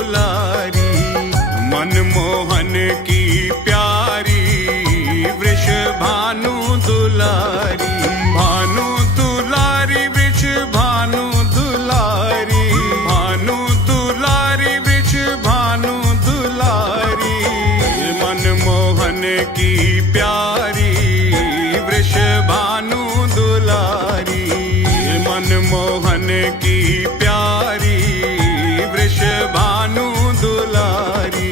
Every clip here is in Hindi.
दुलारी, मनमोहन की प्यारी वृषभानु दुलारी। भानु दुलारी वृषभानु दुलारी, भानु दुलारी वृषभानु दुलारी, मनमोहन की प्यारी वृषभानु दुलारी, मनमोहन की प्यारी वृषभानु दुलारी।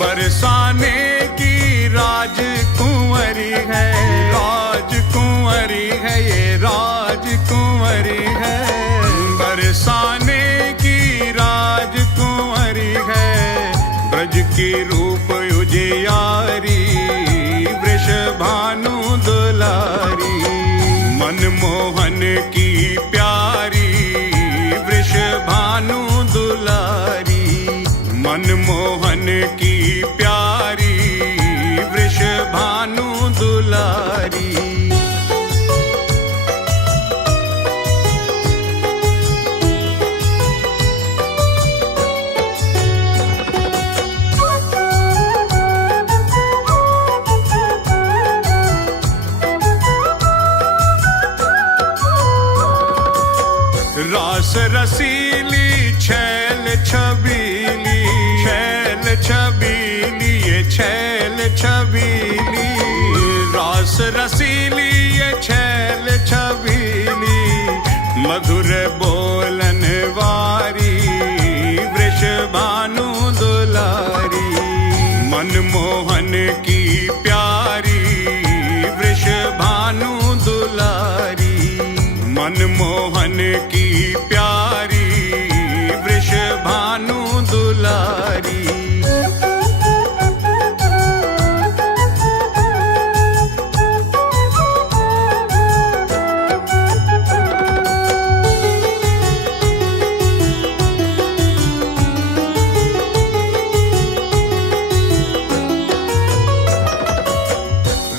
बरसाने की राजकुंवरी है, राजकुंवरी है, ये राजकुंवरी है। बरसाने की राजकुंवरी है, ब्रज की रूप उजियारी वृषभानु दुलारी, मनमोहन की प्यारी वृषभानु दुलारी, मनमोहन की प्यारी वृषभानु दुलारी। रास रसीली छैल छबीली, छैल छबीली, ये छैल छबीली, रास रसीली ये छैल छबीली, मधुर बोलन वारी वृषभानु दुलारी, मनमोहन की प्यारी वृषभानु दुलारी, मनमोहन की प्यारी वृषभानु दुलारी।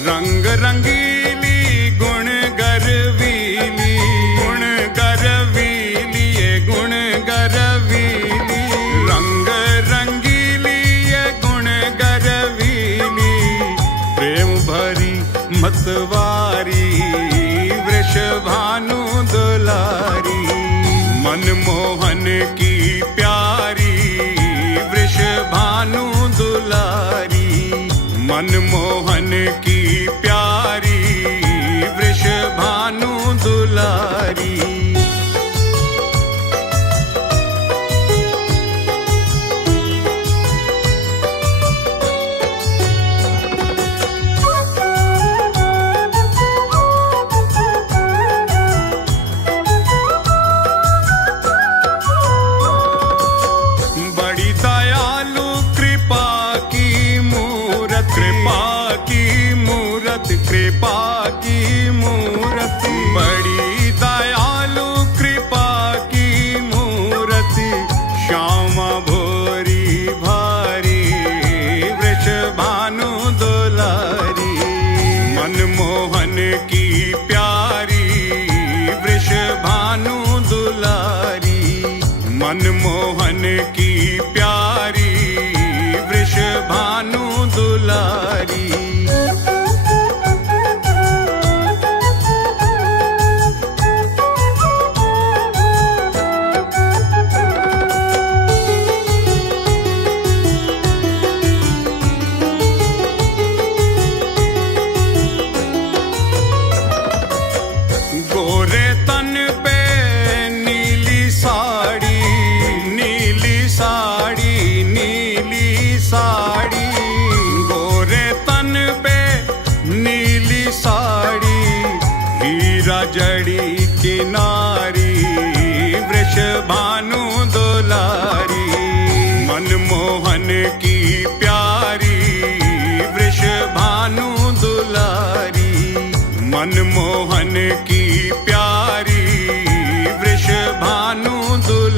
रंग रंगीली गुण गरवीली, गुण गरवीली, ये गुण गरवीली, रंग रंगीली ये गुण गरवीली, प्रेम भरी मतवारी वृषभानु दुलारी, मनमोहन की प्यारी वृषभानु दुलारी, मनमोहन की प्यारी वृषभानु दुलारी। बड़ी दयालु कृपा की मूरत, कृपा की मूरत, कृपा की मूरत, बड़ी दयालु कृपा की मूरत, श्यामा भोरी भारी वृषभानु दुलारी, मनमोहन की प्यारी वृषभानु दुलारी, मनमोहन की प्यारी वृषभानु दुलारी। गोरे तन पे नीली साड़ी,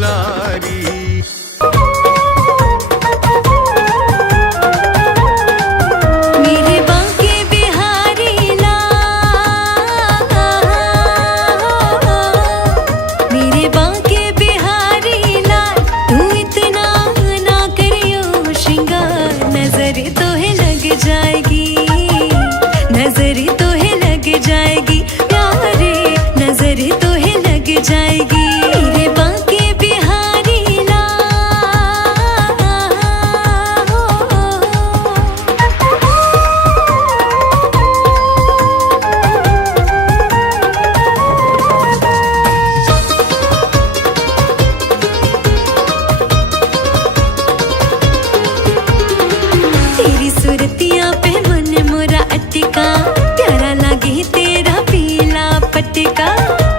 दुलारी। मेरे बांके बिहारी लाल, मेरे बांके बिहारी लाल, तू इतना ना करियो श्रृंगार, नजर तो है लग जाएगी, नजर तो है लग जाएगी प्यारे, नजर तो है लग जाएगी। मेरे बांके बिहारी तेरी सूरतियां पे मन मोरा अटका, प्यारा लागे तेरा पीला पटका,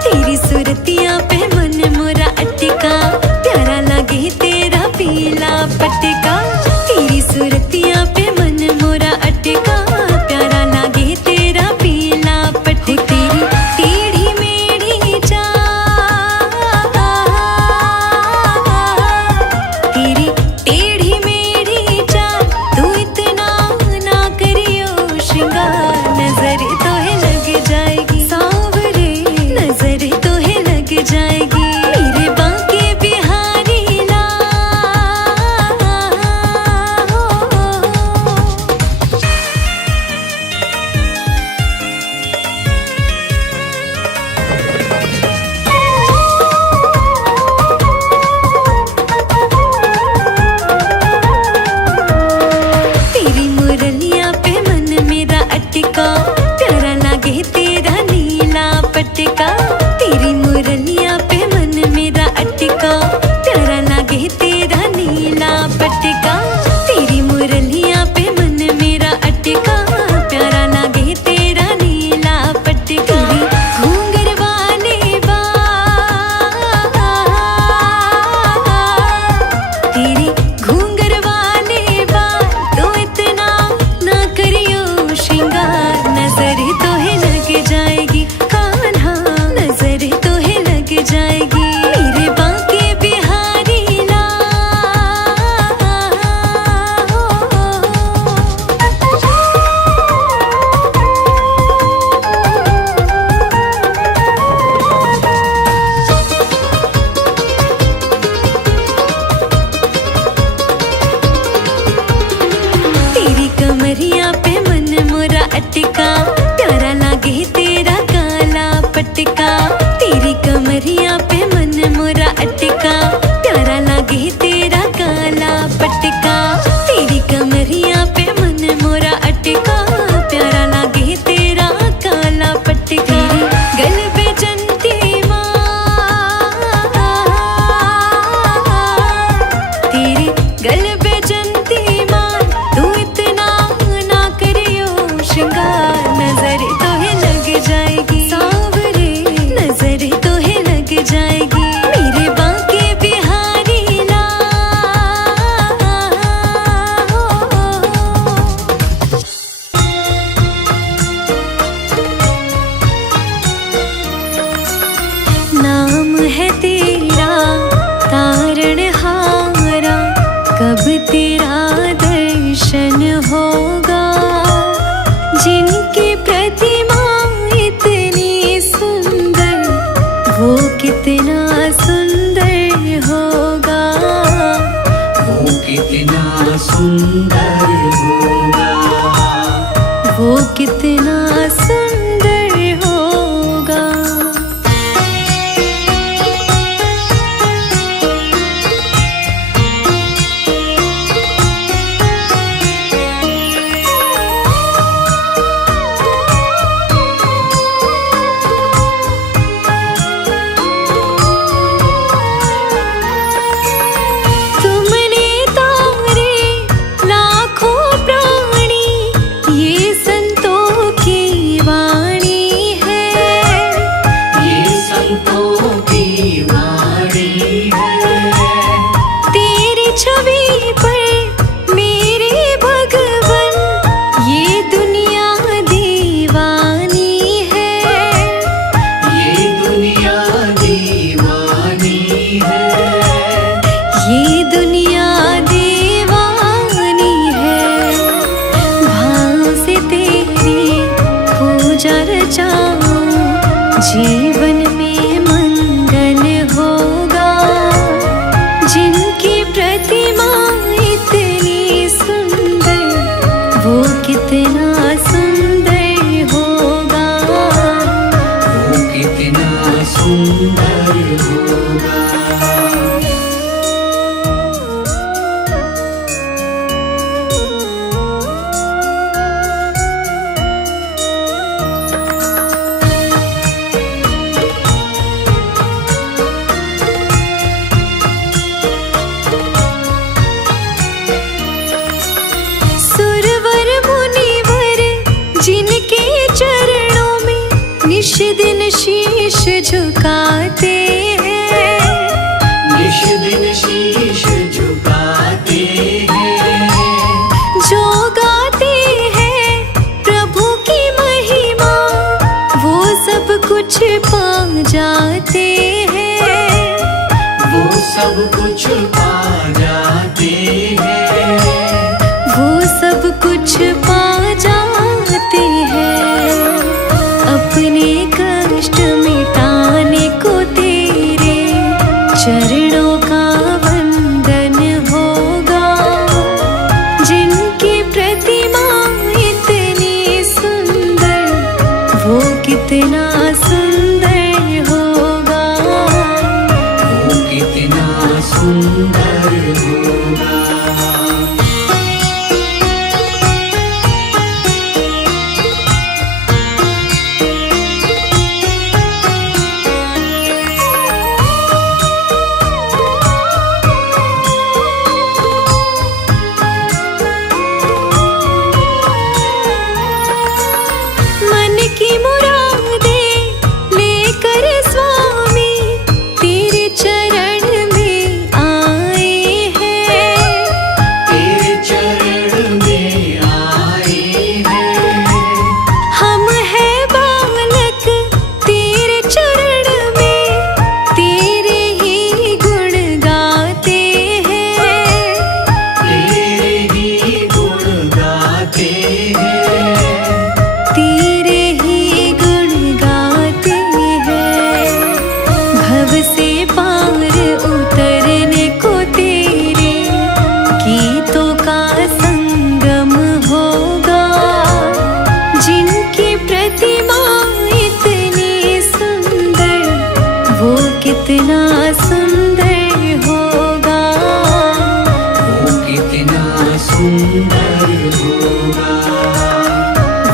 तेरी सूरतियां पे जाते हैं, निश दिन शीश झुकाते हैं। जो गाते हैं प्रभु की महिमा, वो सब कुछ पा जाते हैं, वो सब कुछ पा जाते हैं। वो सब कुछ पा जाते हैं। अपने कष्ट मिटाने को तेरे चरणों का वंदन होगा। जिनकी प्रतिमा इतनी सुंदर, वो कितना सुंदर होगा, वो कितना सुंदर होगा। मन की मुरादें लेकर स्वामी तेरे चरण में आए हैं, तेरे चरण में आए हैं। हम हैं बालक तेरे चरण में, तेरे ही गुण गाते हैं, तेरे ही गुण गाते हैं। तेरे ही गुण गाते हैं। भव से पार उतरने को तेरे गीतों का संगम होगा। जिनकी प्रतिमा इतनी सुंदर, वो कितना सुंदर होगा, वो कितना सुंदर होगा।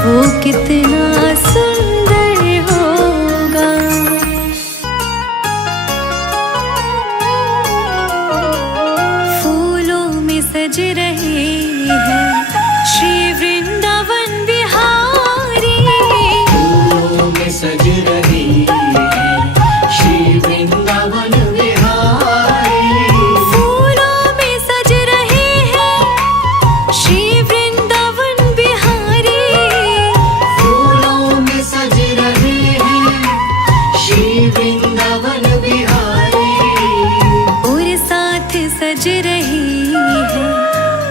वो कितना सुंदर होगा। फूलों में सज रहे हैं श्री वृंदावन बिहारी, फूलों में सज रही है श्री वृंदावन विहारी। फूलों में सज रहे हैं श्री वृंदावन बिहारी। फूलों में सज रहे हैं श्री वृंदावन विहारी। और साथ सज रही है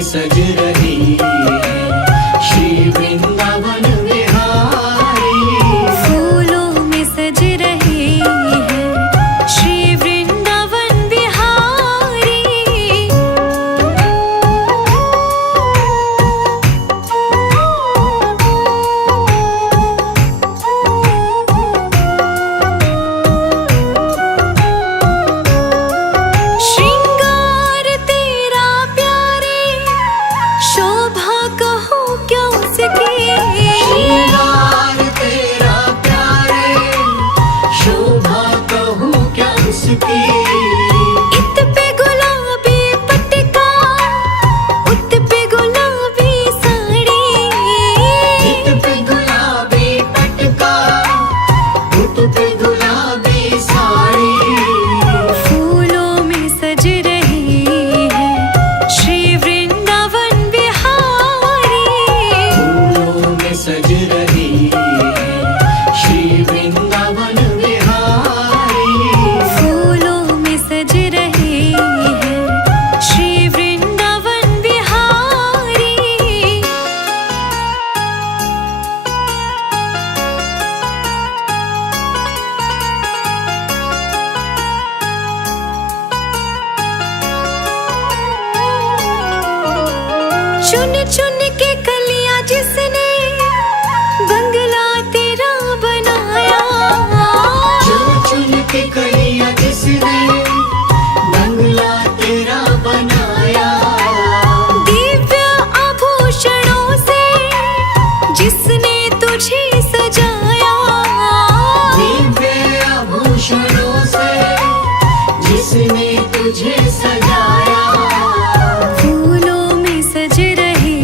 में सज रही है श्री वृंदावन विहारी। फूलों में सज रहे हैं श्री वृंदावन बिहारी। श्रृंगार तेरा प्यारे, शोभा कहूँ क्या उसकी। श्रृंगार तेरा प्यारे, शोभा कहूँ क्या उसकी। इत पे गुलाबी पटका, उत पे गुलाबी साड़ी। इत पे गुलाबी पटका, उत पे गुलाबी साड़ी। फूलों में सज रही है श्री वृंदावन बिहारी। फूलों में सज रही है श्री वृंदावन विहारी। फूलों में सज रहे हैं श्री वृंदावन बिहारी। चुन चुन के कलियां जिसने बंगला तेरा बनाया। चुन चुन के कलियां जिसने बंगला तेरा बनाया। दिव्य आभूषणों से जिसने तुझे सजाया। दिव्य आभूषणों से जिसने तुझे सजाया। फूलों में सज रहे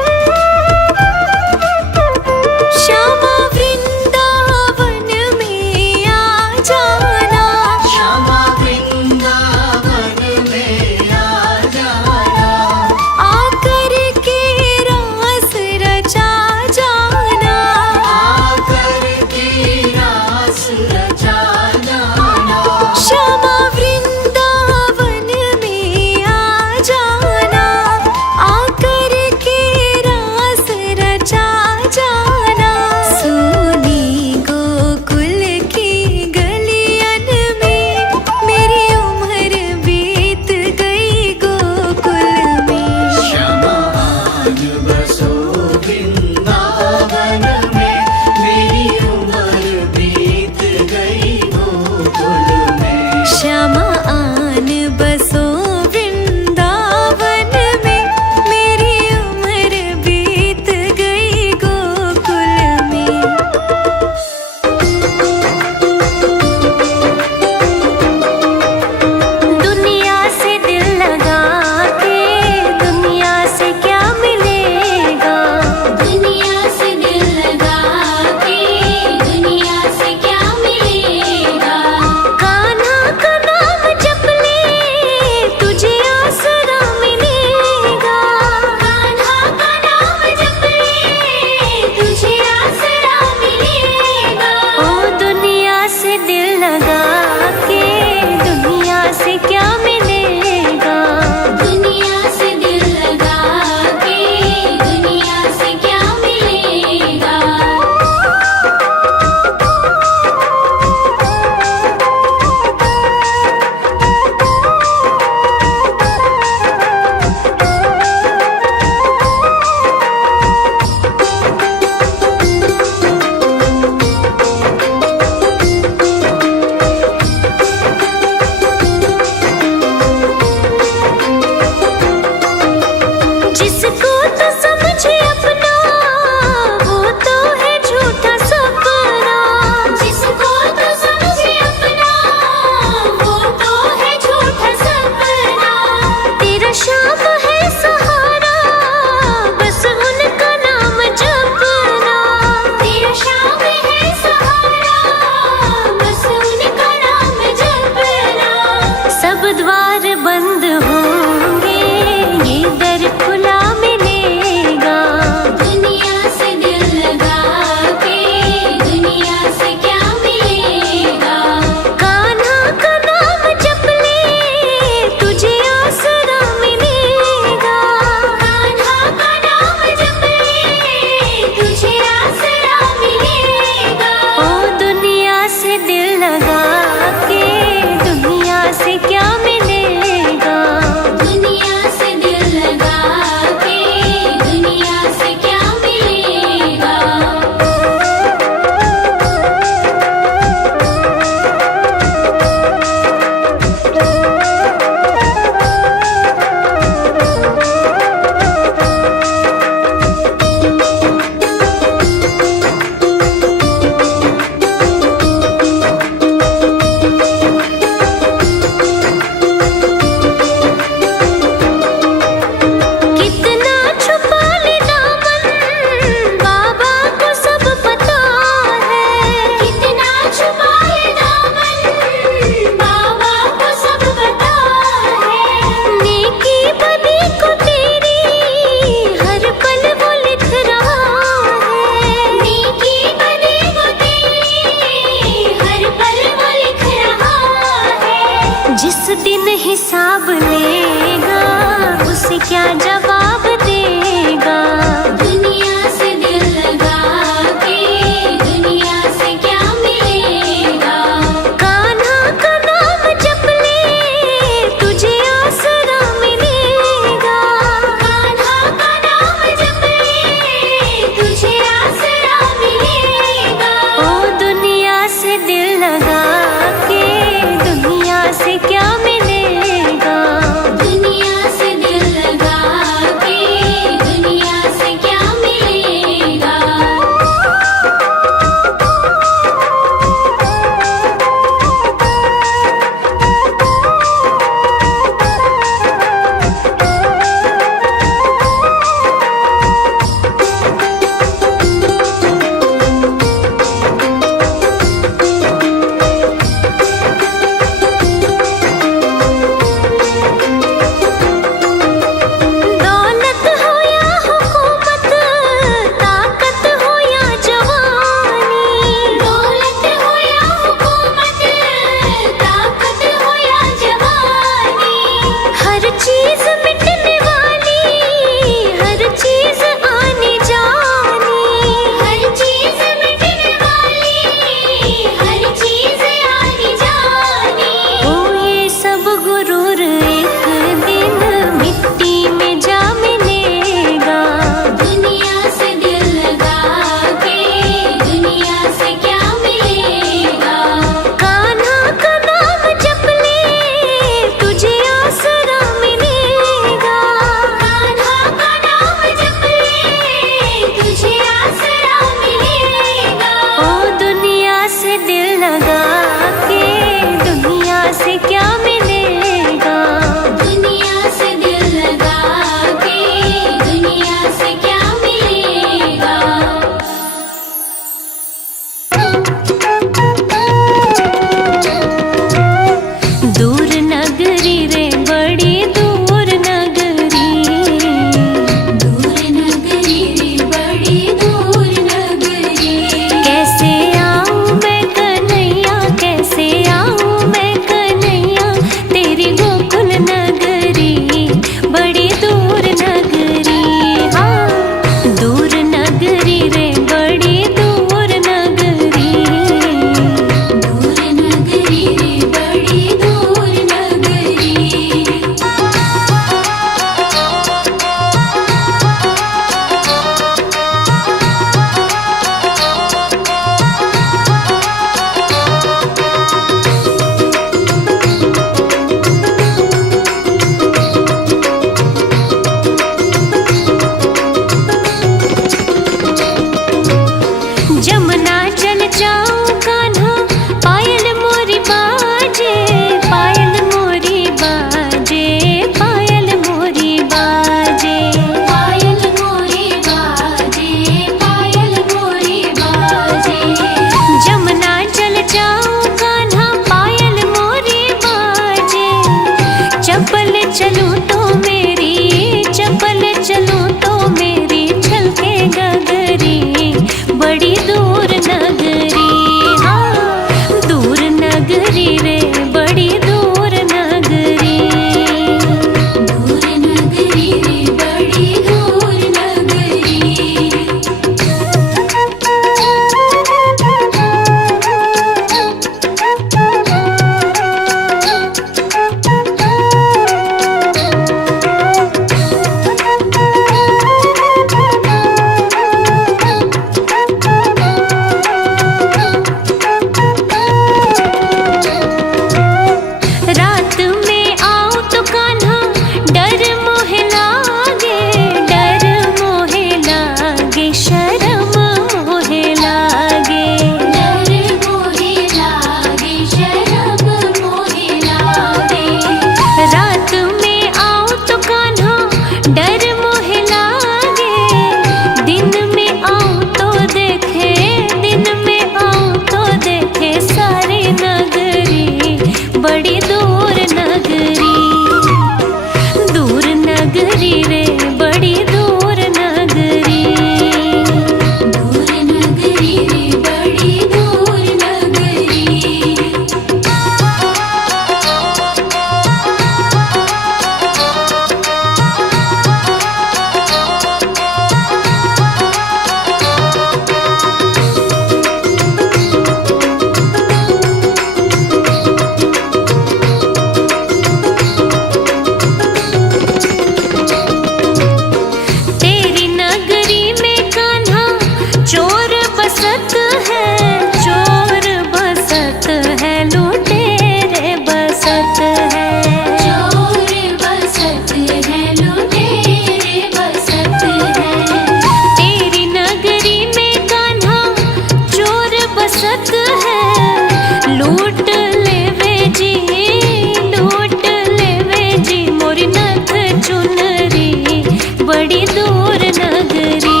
दूर नगरी,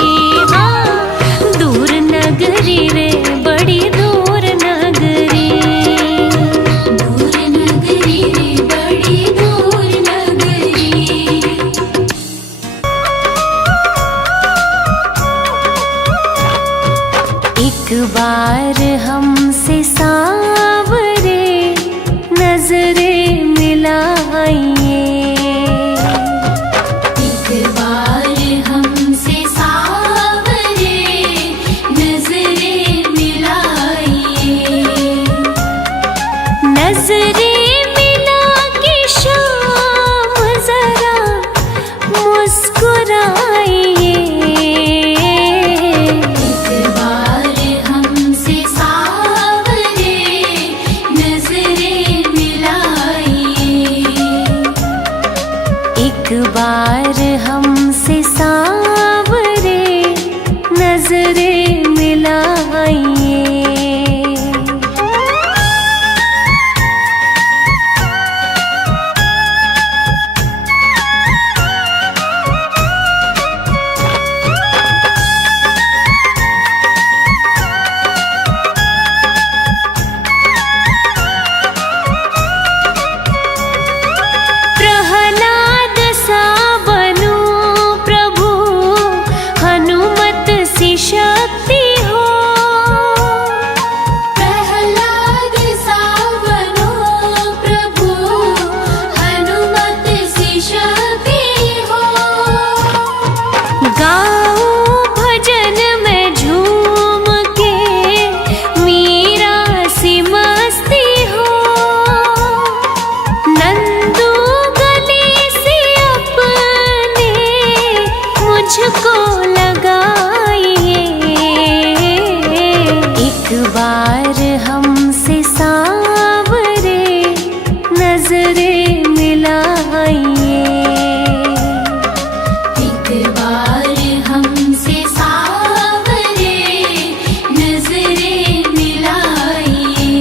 हाँ दूर नगरी रे बड़ी दूर नगरी, दूर नगरी रे बड़ी दूर नगरी। एक बार हमसे सांवरे नजरे मिलाइए, एक बार हमसे सांवरे नजरे मिलाइए, नजरे मिला के शाम जरा मुस्कुराइए, एक बार हमसे सांवरे नजरे मिलाइए। प्रहलाद सा बनूं प्रभु, हनुमत सी शक्ति हो, प्रहलाद सा बनूं प्रभु, हनुमत सी शक्ति हो, गाऊं भजन में झूम के मीरा सी मस्ती हो, नंदू गले से अपने मुझको लगाइए, एक बार हमसे सांवरे नजरे मिलाइए, एक बार हमसे सांवरे नजरे मिलाइए।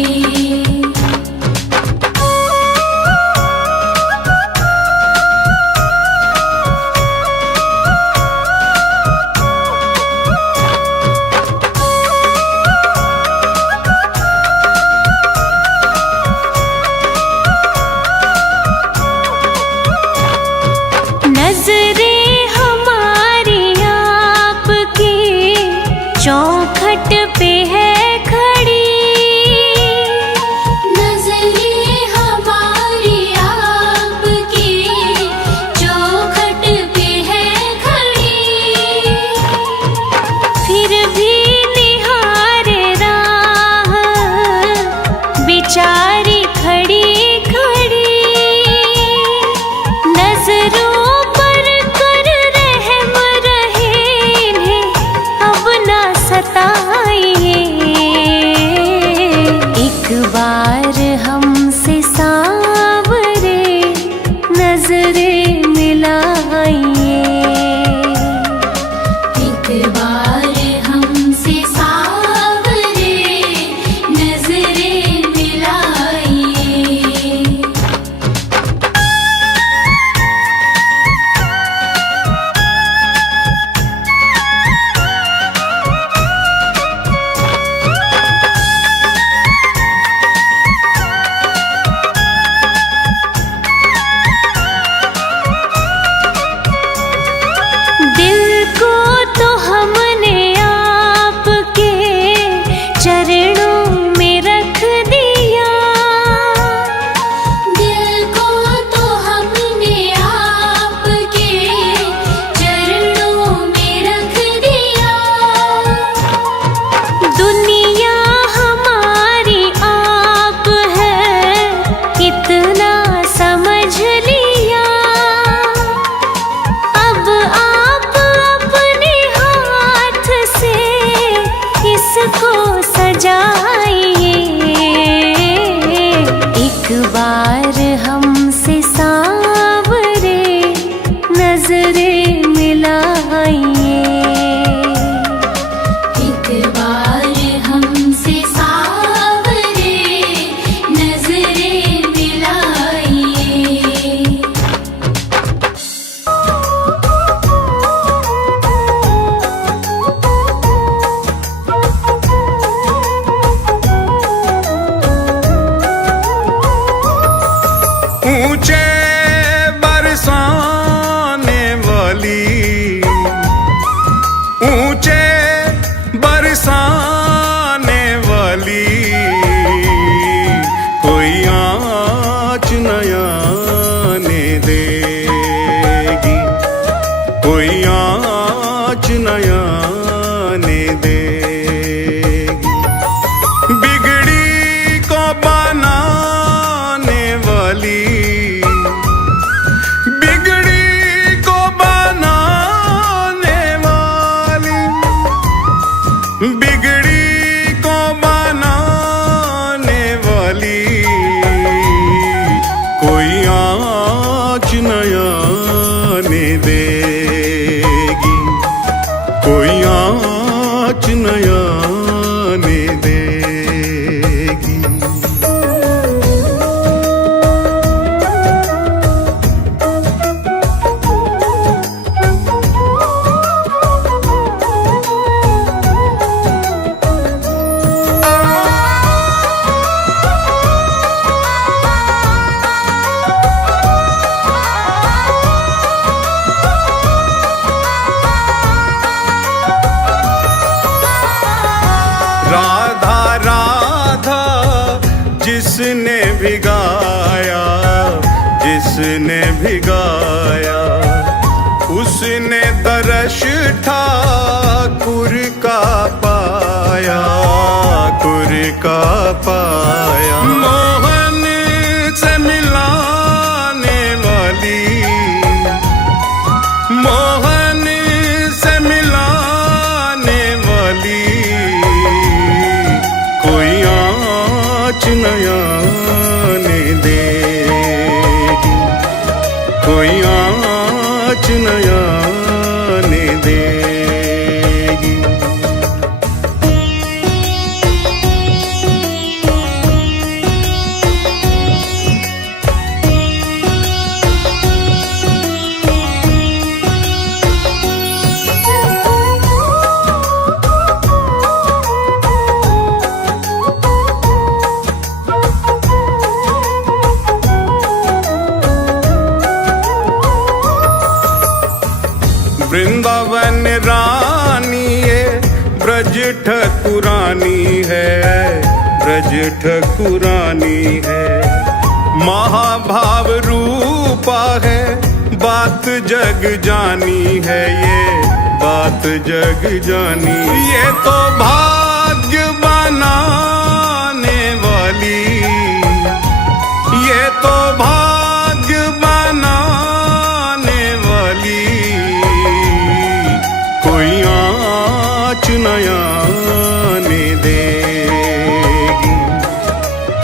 नया ने देगी। बिगड़ी को बनाने वाली, बिगड़ी को बनाने वाली, बिगड़ी को बनाने वाली, कोई आँच नया ने देगी, कोई आँच नया ने देगी। राधा राधा जिसने भी गाया, जिसने भी गाया, उसने दर्श ठाकुर का पाया, कुर का पाया। मोहन से मिलाने वाली, मोहन से मिलाने वाली, कोई आँच नया ने देगी, कोई आँच नया ने देगी। वृंदावन रानी ये ब्रज ठकुरानी है, ब्रज ठकुरानी है। महाभाव रूपा है, बात जग जानी है, ये बात जग जानी। ये तो भाग्य बनाने वाली, ये तो भाग्य बनाने वाली, कोई आँच नया ने देगी,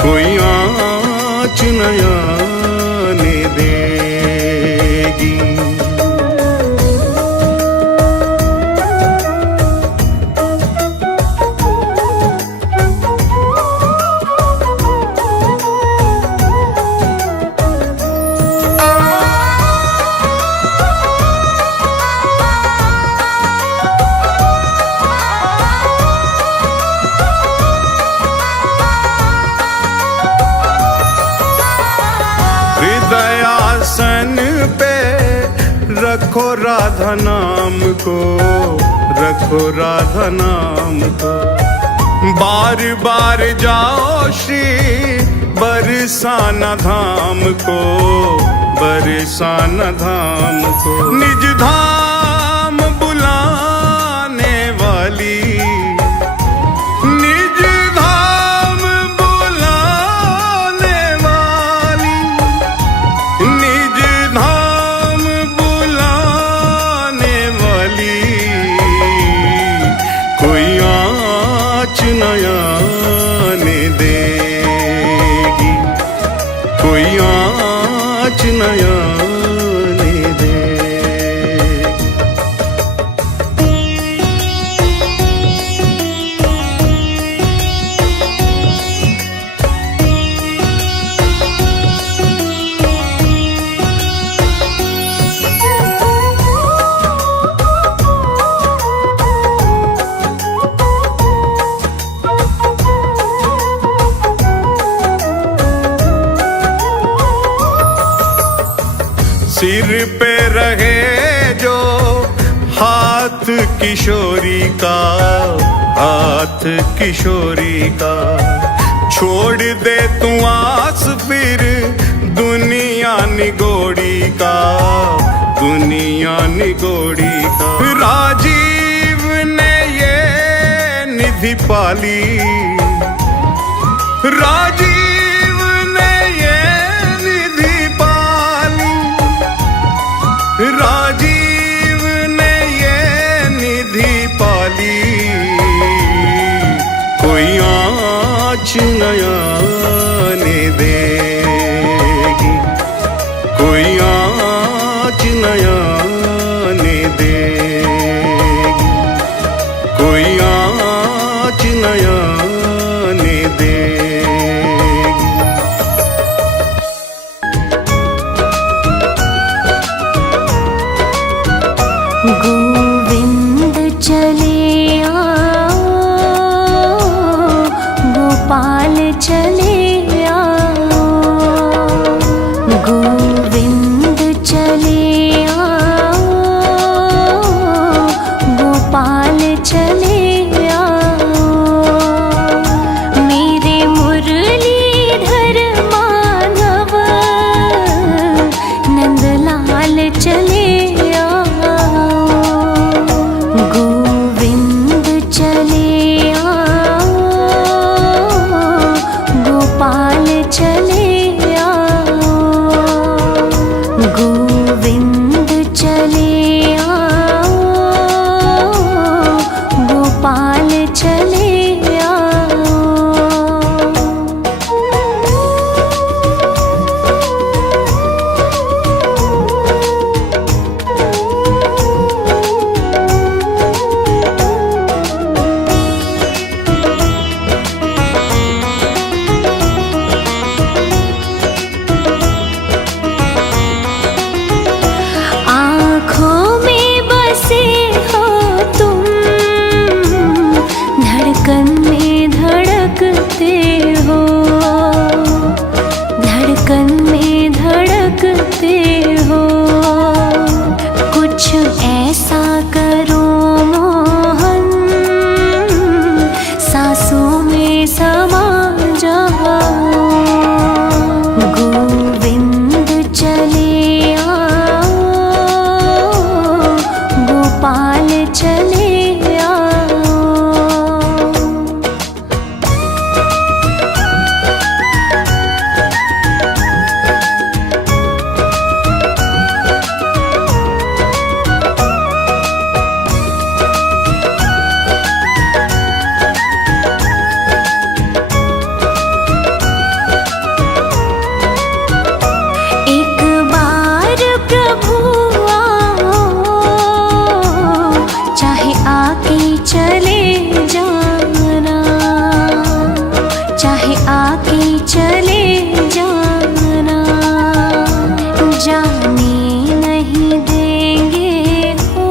कोई आँच नया ने देगी। हृदयासन पे रखो राधा नाम को, रखो राधा नाम को। बार बार जाओ श्री बरसाना धाम को, बरसाना धाम को। निज धाम बुलाने वाली, निज धाम बुलाने वाली, निज धाम बुलाने वाली, कोई आँच नया ने देगी, कोई आँच नया ने देगी। सिर पे रहे जो हाथ किशोरी का, हाथ किशोरी का। छोड़ दे तू आस फिर दुनिया निगोड़ी का, दुनिया निगोड़ी का। राजी निधि पाली। राजीव ने ये निधि पाली, राजीव ने ये निधि पाली। कोई आँच नयाने देगी, कोई आँच नयाने देगी, कोई आँच नयाने देगी। गोविंद चले आओ, गोपाल चले आओ, गोविंद चले आओ, गोपाल चले आओ। मेरे मुरलीधर माधव नंदलाल चले आओ, गोविंद चले आओ, गोपाल चले आओ, गोविंद चले आओ, गोपाल चले आओ। आँखों में बसे हो तुम, धड़कन में धड़कते हो, धड़कन में धड़कते हो। कुछ ऐसा करो मोहन, सांसों में समा जाओ। गोविंद चले आओ, गोपाल चले आओ। एक बार प्रभु आओ, चाहे आके चले जाना, चाहे आके चले जाना। जाने नहीं देंगे हो,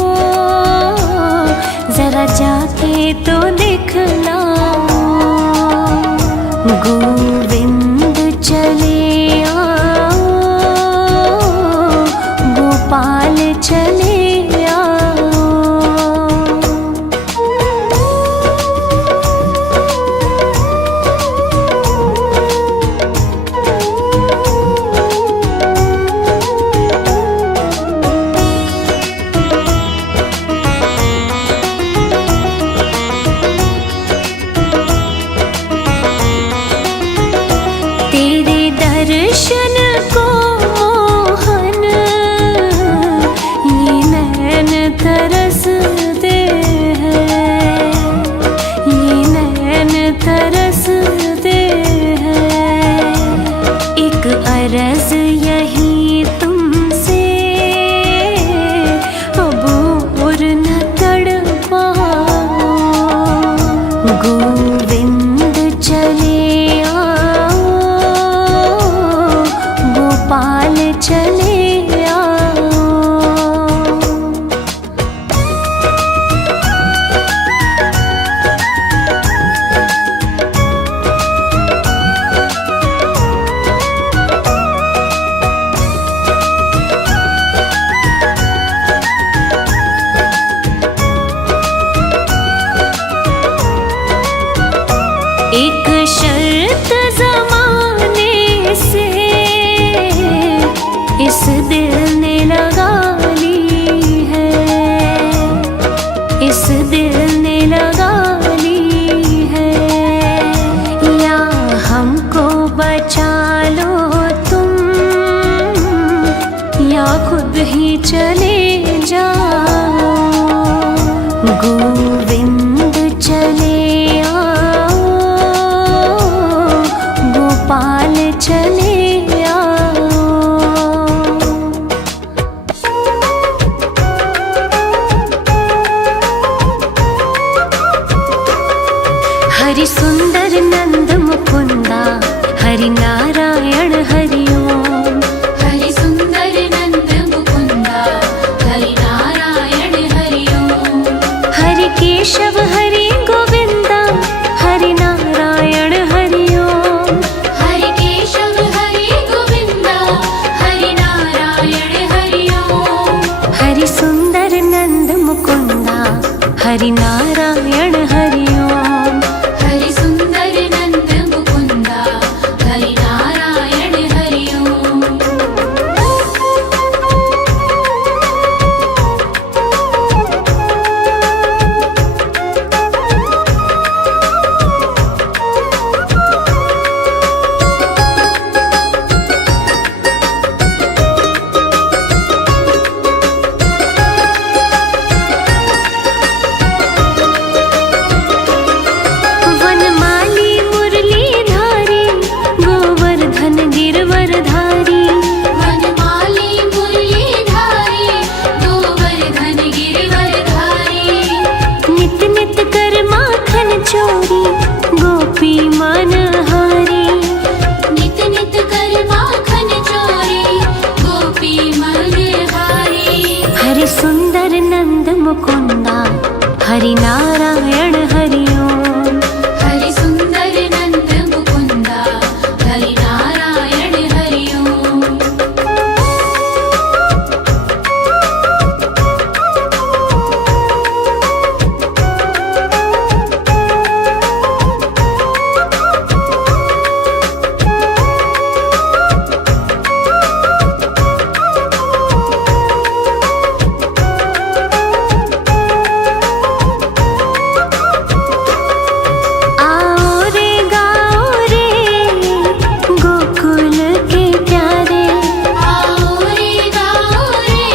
जरा जाके तो दिखलाओ। गोविंद चले आओ, गोपाल चले आओ। तेरे दर्शन को मोहन ये नैन तरसते हैं, ये नैन तरसते हैं। एक अरज यही तुमसे, अब और न तड़पाओ। गोविंद चले आओ, गोपाल चले आओ। एक शर्त जमाने से इस दिल ने लगा ली है, इस दिल ने लगा ली हरि नारायण हरि ओम। हरि सुंदर नंद मुकुंदा हरि नारायण हरि ओम। वनमाली मुरलीधारी गोवर्धन गिरवरधारी। वनमाली मुरलीधारी गोवर्धन गिरिवरधारी। नित नित कर माखन चोरी गोपी मनहारी। नित नित कर माखन चोरी गोपी मनहारी। हरि सुंदर नंद मुकुंदा हरि नारायण हरि ओम। हरि सुंदर नंद मुकुंदा हरि नारायण हरि ओम। आओ रे गाओ रे गोकुल के प्यारे। आओ रे गाओ रे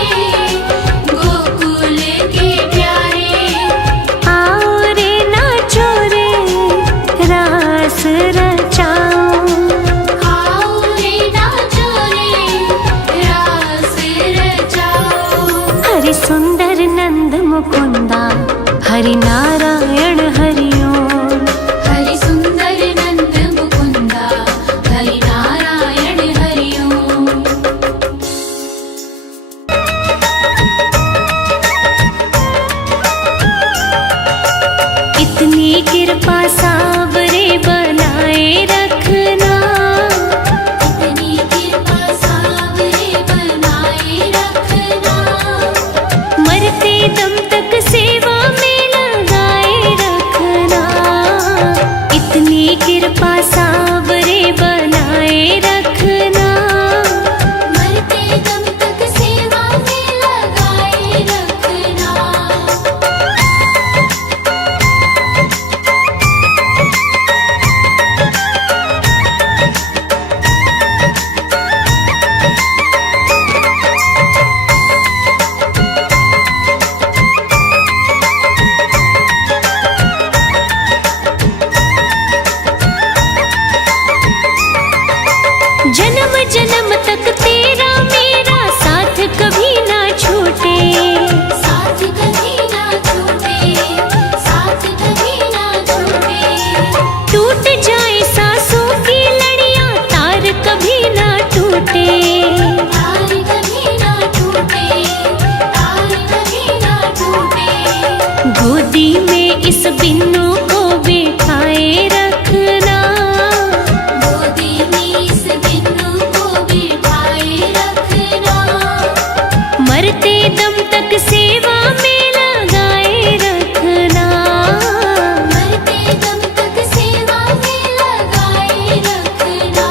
गोकुल के प्यारे। आओ रे नाचो रे रास रचाओ। आओ रे नाचो रे रास रचाओ। हरि सुंदर नंद मुकुंदा हरि नारायण हरि ओम। हरि सुंदर नंद मुकुंदा हरि नारायण हरि ओम। इतनी कृपा सावरे बनाए रखना। इतनी कृपा सावरे बनाए रखना। मरते दम तक सेवा में लगाए रखना। इतनी कृपा सावरे बनाए रखना। मरते दम तक सेवा में लगाए रखना। जन्म जन्म तक तेरा मेरा साथ कभी ना छूटे। साथ कभी ना छूटे। साथ कभी ना छूटे। टूट जाए सांसों की लड़ियां तार कभी ना टूटे। तार कभी ना टूटे। तार कभी ना टूटे। गोदी में इस बिन्नू को बिठाए रखना। गोदी में इस बिन्नू को बिठाए रखना। मरते दम तक सेवा में लगाए रखना। मरते दम तक सेवा में लगाए रखना।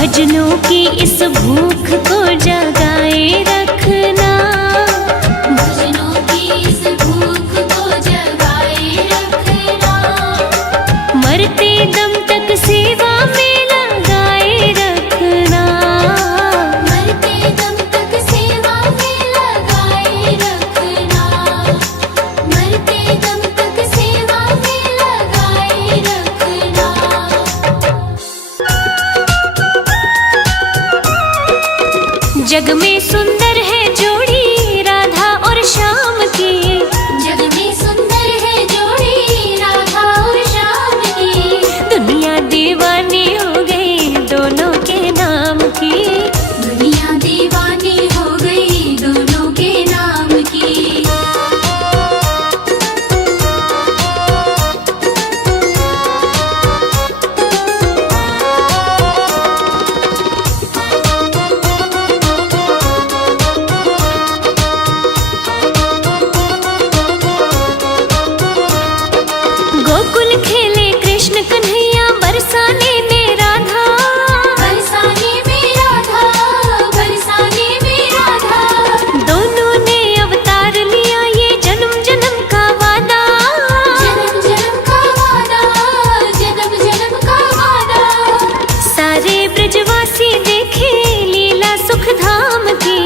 भजनों की इस भूख को जगाए रखना, भजनों की इस भूख को जगाए रखना, मरते दम तक सेवा में लगाए रखना, मरते दम तक सेवा में लगाए रखना, मरते दम तक सेवा में लगाए रखना। जग में सुंदर है जोड़ी राधा और श्याम की, जग में सुंदर है जोड़ी राधा और श्याम की, दुनिया दीवानी हो गई दोनों के नाम की, दुनिया दीवानी हो गई दोनों के नाम की। गोकुल खेले कृष्ण कन्हैया बरसाने में राधा, बरसाने में राधा, बरसाने में राधा, दोनों ने अवतार लिया ये जन्म जन्म का वादा, जन्म जन्म का वादा, जन्म जन्म का वादा। सारे ब्रजवासी देखे लीला सुख धाम की,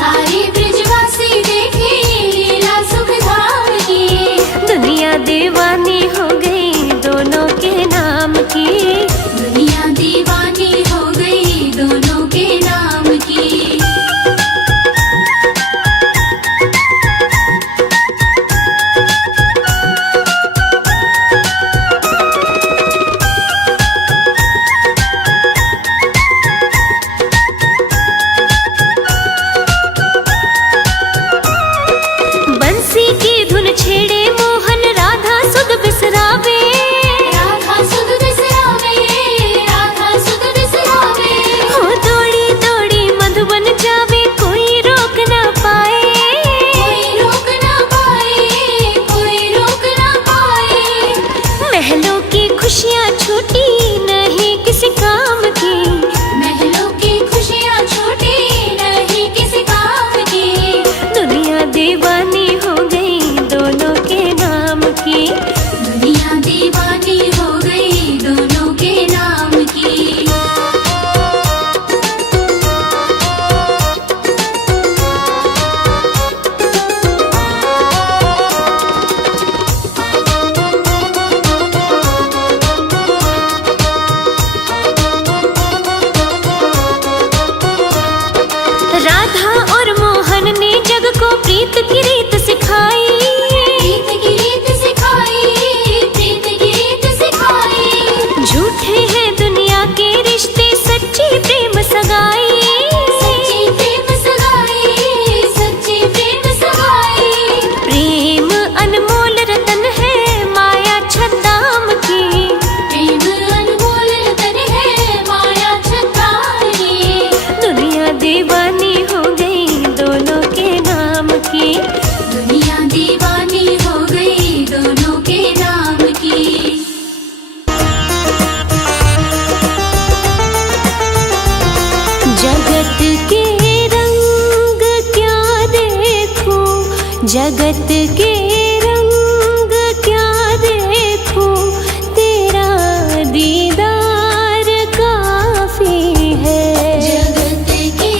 सारे ब्रजवासी देखे लीला सुख धाम की, दुनिया दीवानी हो गई दोनों के नाम की, दुनिया दीवानी हो गई दोनों के नाम की। बंसी की धुन छेड़े मोहन राधा सुध बिसरावे, राधा सुध बिसरावे, राधा सुध बिसरावे, हो दौड़ी दौड़ी मधुबन जावे कोई रोक ना पाए, कोई रोक ना पाए, कोई रोक ना पाए। महलों की खुशियाँ छूटी नहीं किसी काम की, महलों की खुशियाँ छूटी नहीं किसी काम की, दुनिया दीवानी हो गई दोनों के नाम की, दुनिया दीवानी हो गई दोनों के नाम की। राधा और मोहन ने जग को प्रीत की रीत सिखाई, प्रीत की रीत सिखाई, प्रीत की रीत सिखाई, झूठे हैं दुनिया के रिश्ते सच्ची प्रेम सगाई, सच्ची प्रेम सगाई, सच्ची प्रेम सगाई। प्रेम अनमोल रतन है माया छद्दाम की, प्रेम अनमोल रतन है माया छतानी, दुनिया दीवानी हो गई दोनों के नाम की, दुनिया दीवानी हो गई दोनों के नाम की। जगत के रंग क्या देखो, जगत के रंग क्या देखो, तेरा दीदार काफी है, जगत के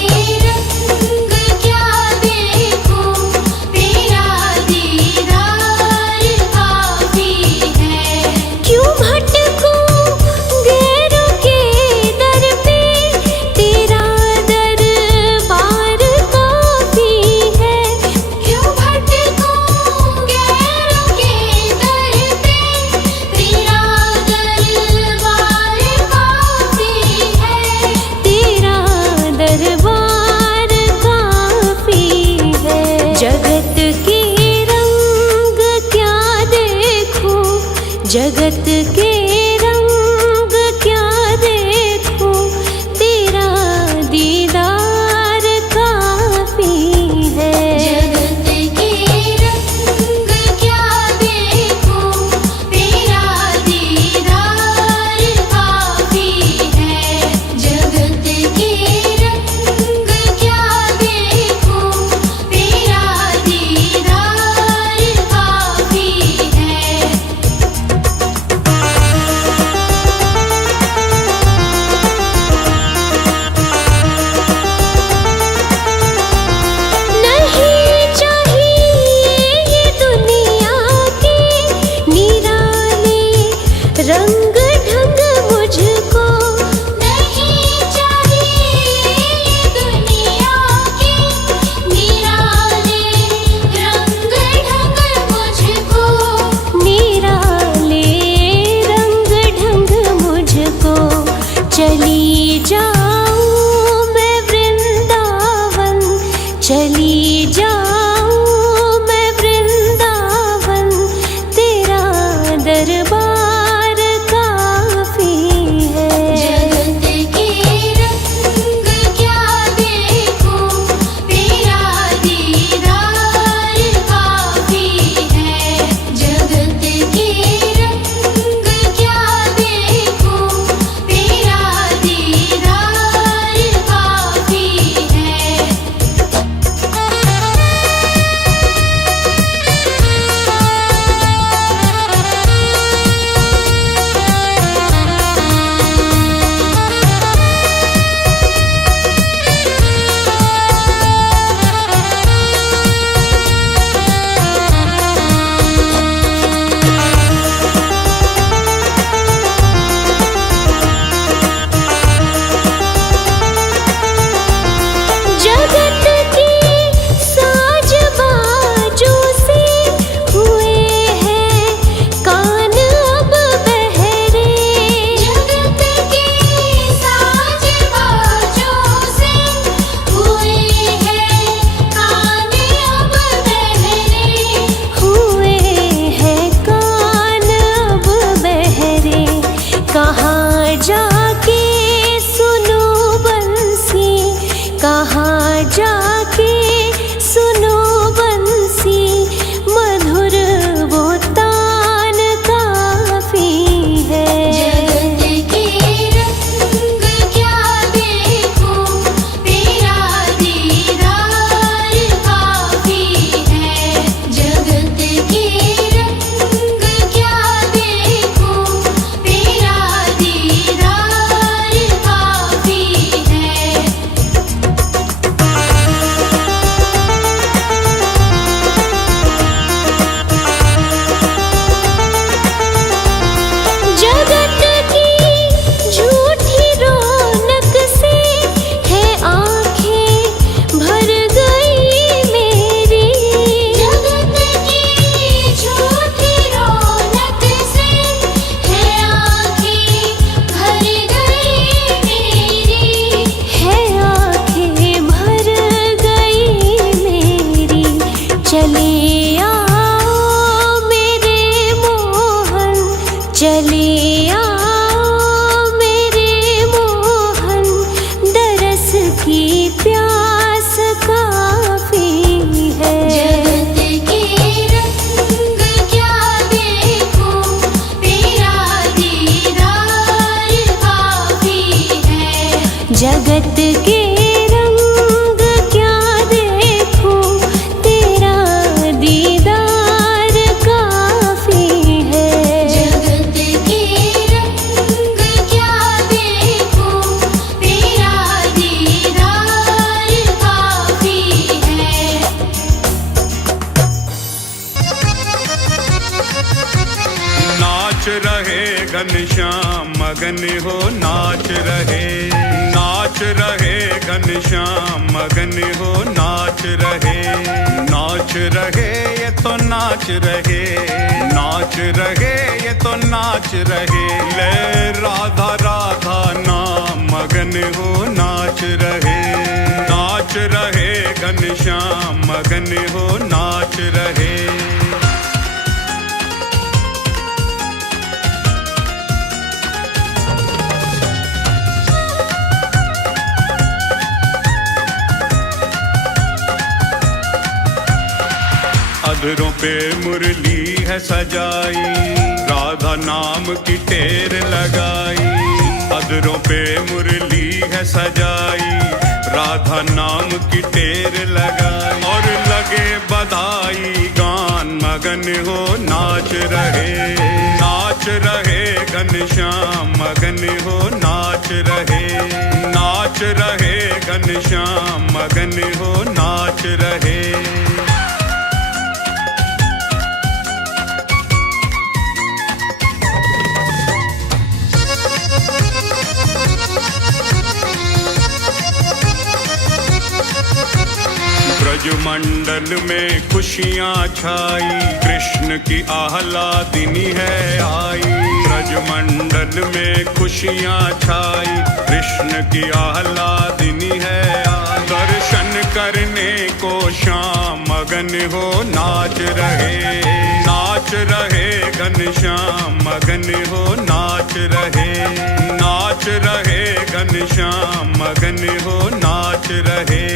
रंग क्या देखो, तेरा दीदार काफी है। क्यों भटको गैरों के दर पे, तेरा दरबार काफी है, क्यों भटको चली जाऊं मैं वृंदावन, चली जाऊं मैं वृंदावन, तेरा दरबार काफी है। जगत के रंग क्या देखूं, तेरा दीदार काफी है। जगत के रंग क्या देखूं, तेरा दीदार काफी है। जगत की साज बाजों से हुए हैं कान अब बहरे। जगत के साज बाजों से हुए हैं कान अब बहरे। हुए हैं कान अब बहरे। कहाँ जाके सुनो बंसी, कहाँ जाके सुनो बंसी, मधुर वो तान काफी है। जगत के रंग क्या देखूं, तेरा दीदार काफी है। जगत के रंग क्या देखूं, तेरा दीदार काफी है। जगत की झूठी रौनक से है आँखें भर गई मेरी। जगत की झूठी रौनक से है आँखें भर गई मेरी। है आँखें भर गई मेरी। चले आओ मेरे मोहन, चले आओ मेरे मोहन, दरस की प्यास काफी है। जगत के रंग क्या देखूं, तेरा दीदार काफी है। जगत के रंग क्या देखूं, तेरा दीदार काफी है। जगत के रंग क्या देखूं, तेरा दीदार काफी है। नाच रहे घनश्याम मगन हो नाच रहे, नाच रहे घनश्याम मगन हो नाच रहे, नाच रहे ये तो नाच रहे, नाच रहे ये तो नाच रहे। ले राधा राधा नाम मगन हो नाच रहे, नाच रहे घनश्याम मगन हो नाच रहे। अधरों पे मुरली है सजाई, राधा नाम की टेर लगाई। अधरों पे मुरली है सजाई, राधा नाम की टेर लगाई। और लगे बधाई गान मगन हो नाच रहे, नाच रहे घनश्याम मगन हो नाच रहे, नाच रहे घनश्याम मगन हो नाच रहे। ब्रजमंडल में खुशियाँ छाई, कृष्ण की आह्लादिनी है आई। ब्रजमंडल में खुशियाँ छाई, कृष्ण की आह्लादिनी है आई। दर्शन करने को श्याम मगन हो नाच रहे, नाच रहे घनश्याम मगन हो नाच रहे, नाच रहे घनश्याम मगन हो नाच रहे।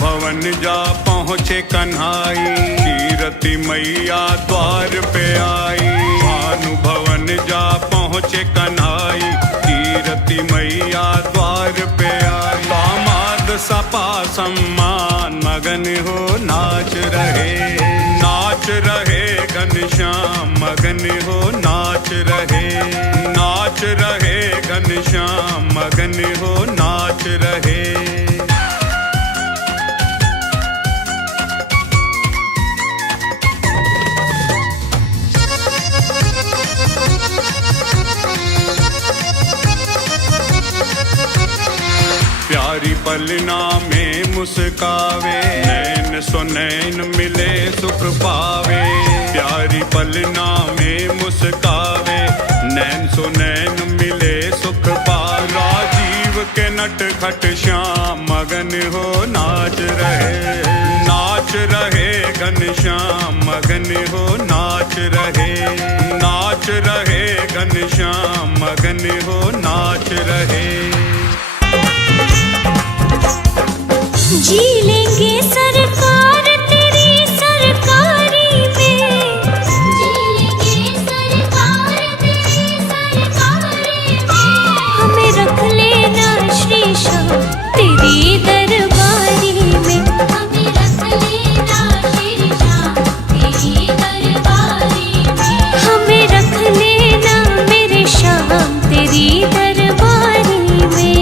भवन जा पहुँचे कन्हाई, कीरति मैया द्वार पे आई। भानु भवन जा पहुँचे कन्हाई, कीरति मैया द्वार पे आई। दामाद सपा सम्मान मगन हो नाच रहे, नाच रहे घनश्याम मगन हो नाच रहे, नाच रहे घनश्याम मगन हो नाच रहे। प्यारी पलना में मुस्कावे, नैन सो नैन मिले सुख पावे। प्यारी पलना में मुस्कावे, नैन सो नैन मिले सुख पावे। राजीव के नट खट श्याम मगन हो नाच रहे, नाच रहे घनश्याम मगन हो नाच रहे, नाच रहे घनश्याम मगन हो नाच रहे। जी लेंगे सरकार तेरी सरकारी में, जी लेंगे सरकार तेरी सरकारी में। हमें रख लेना श्री श्याम तेरी दरबारी में, हमें रख लेना श्री श्याम तेरी दरबारी में। हमें रख लेना मेरे श्याम तेरी दरबारी में।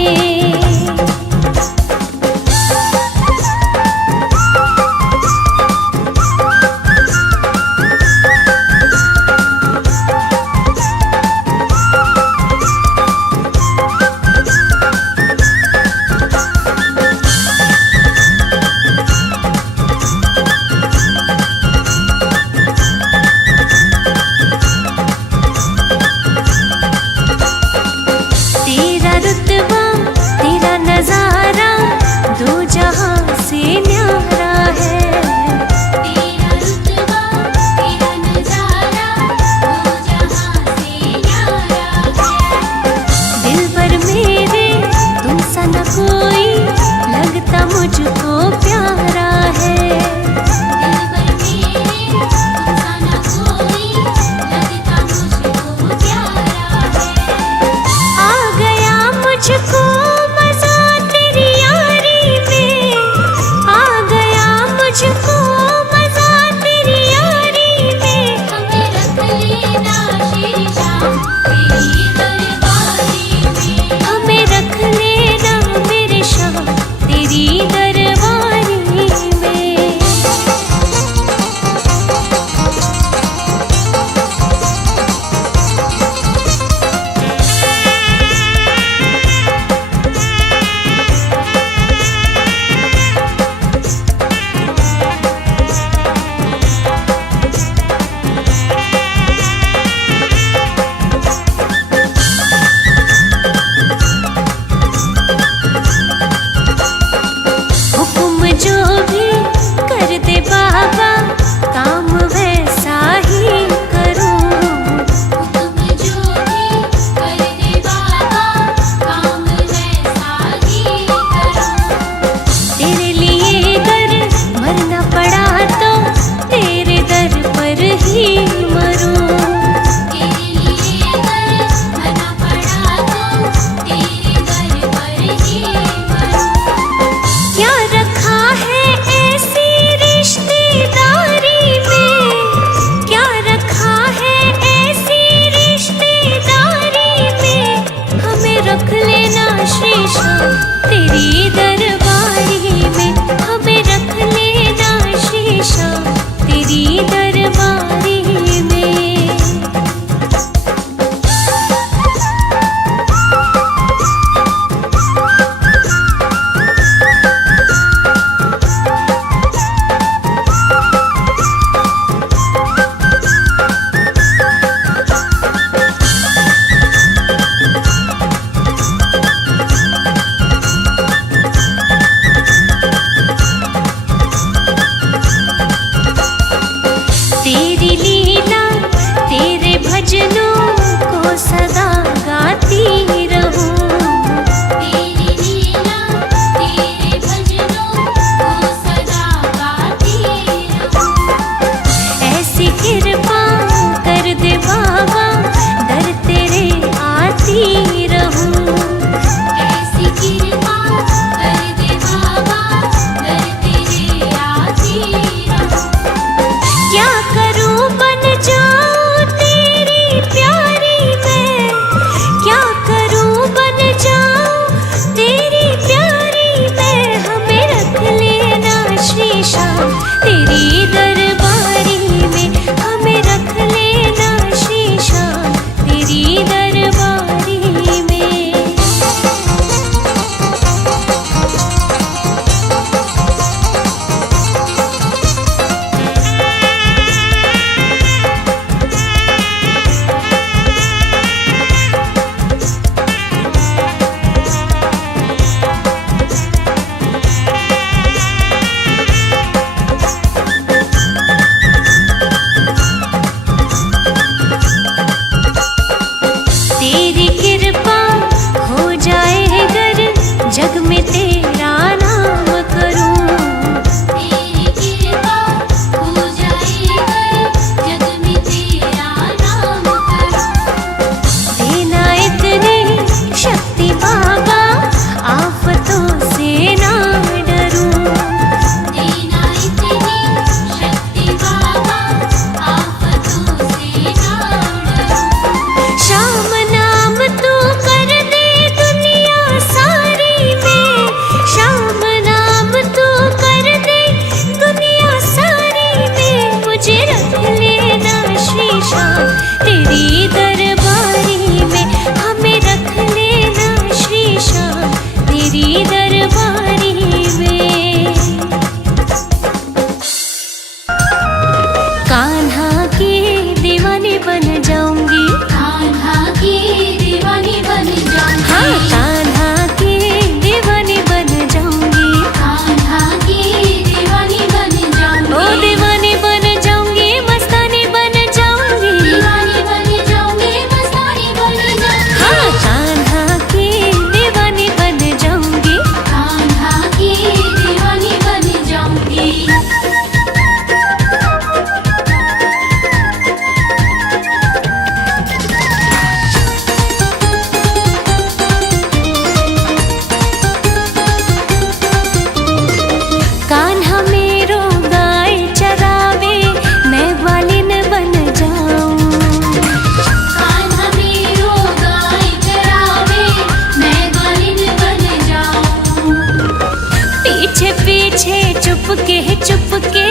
चुपके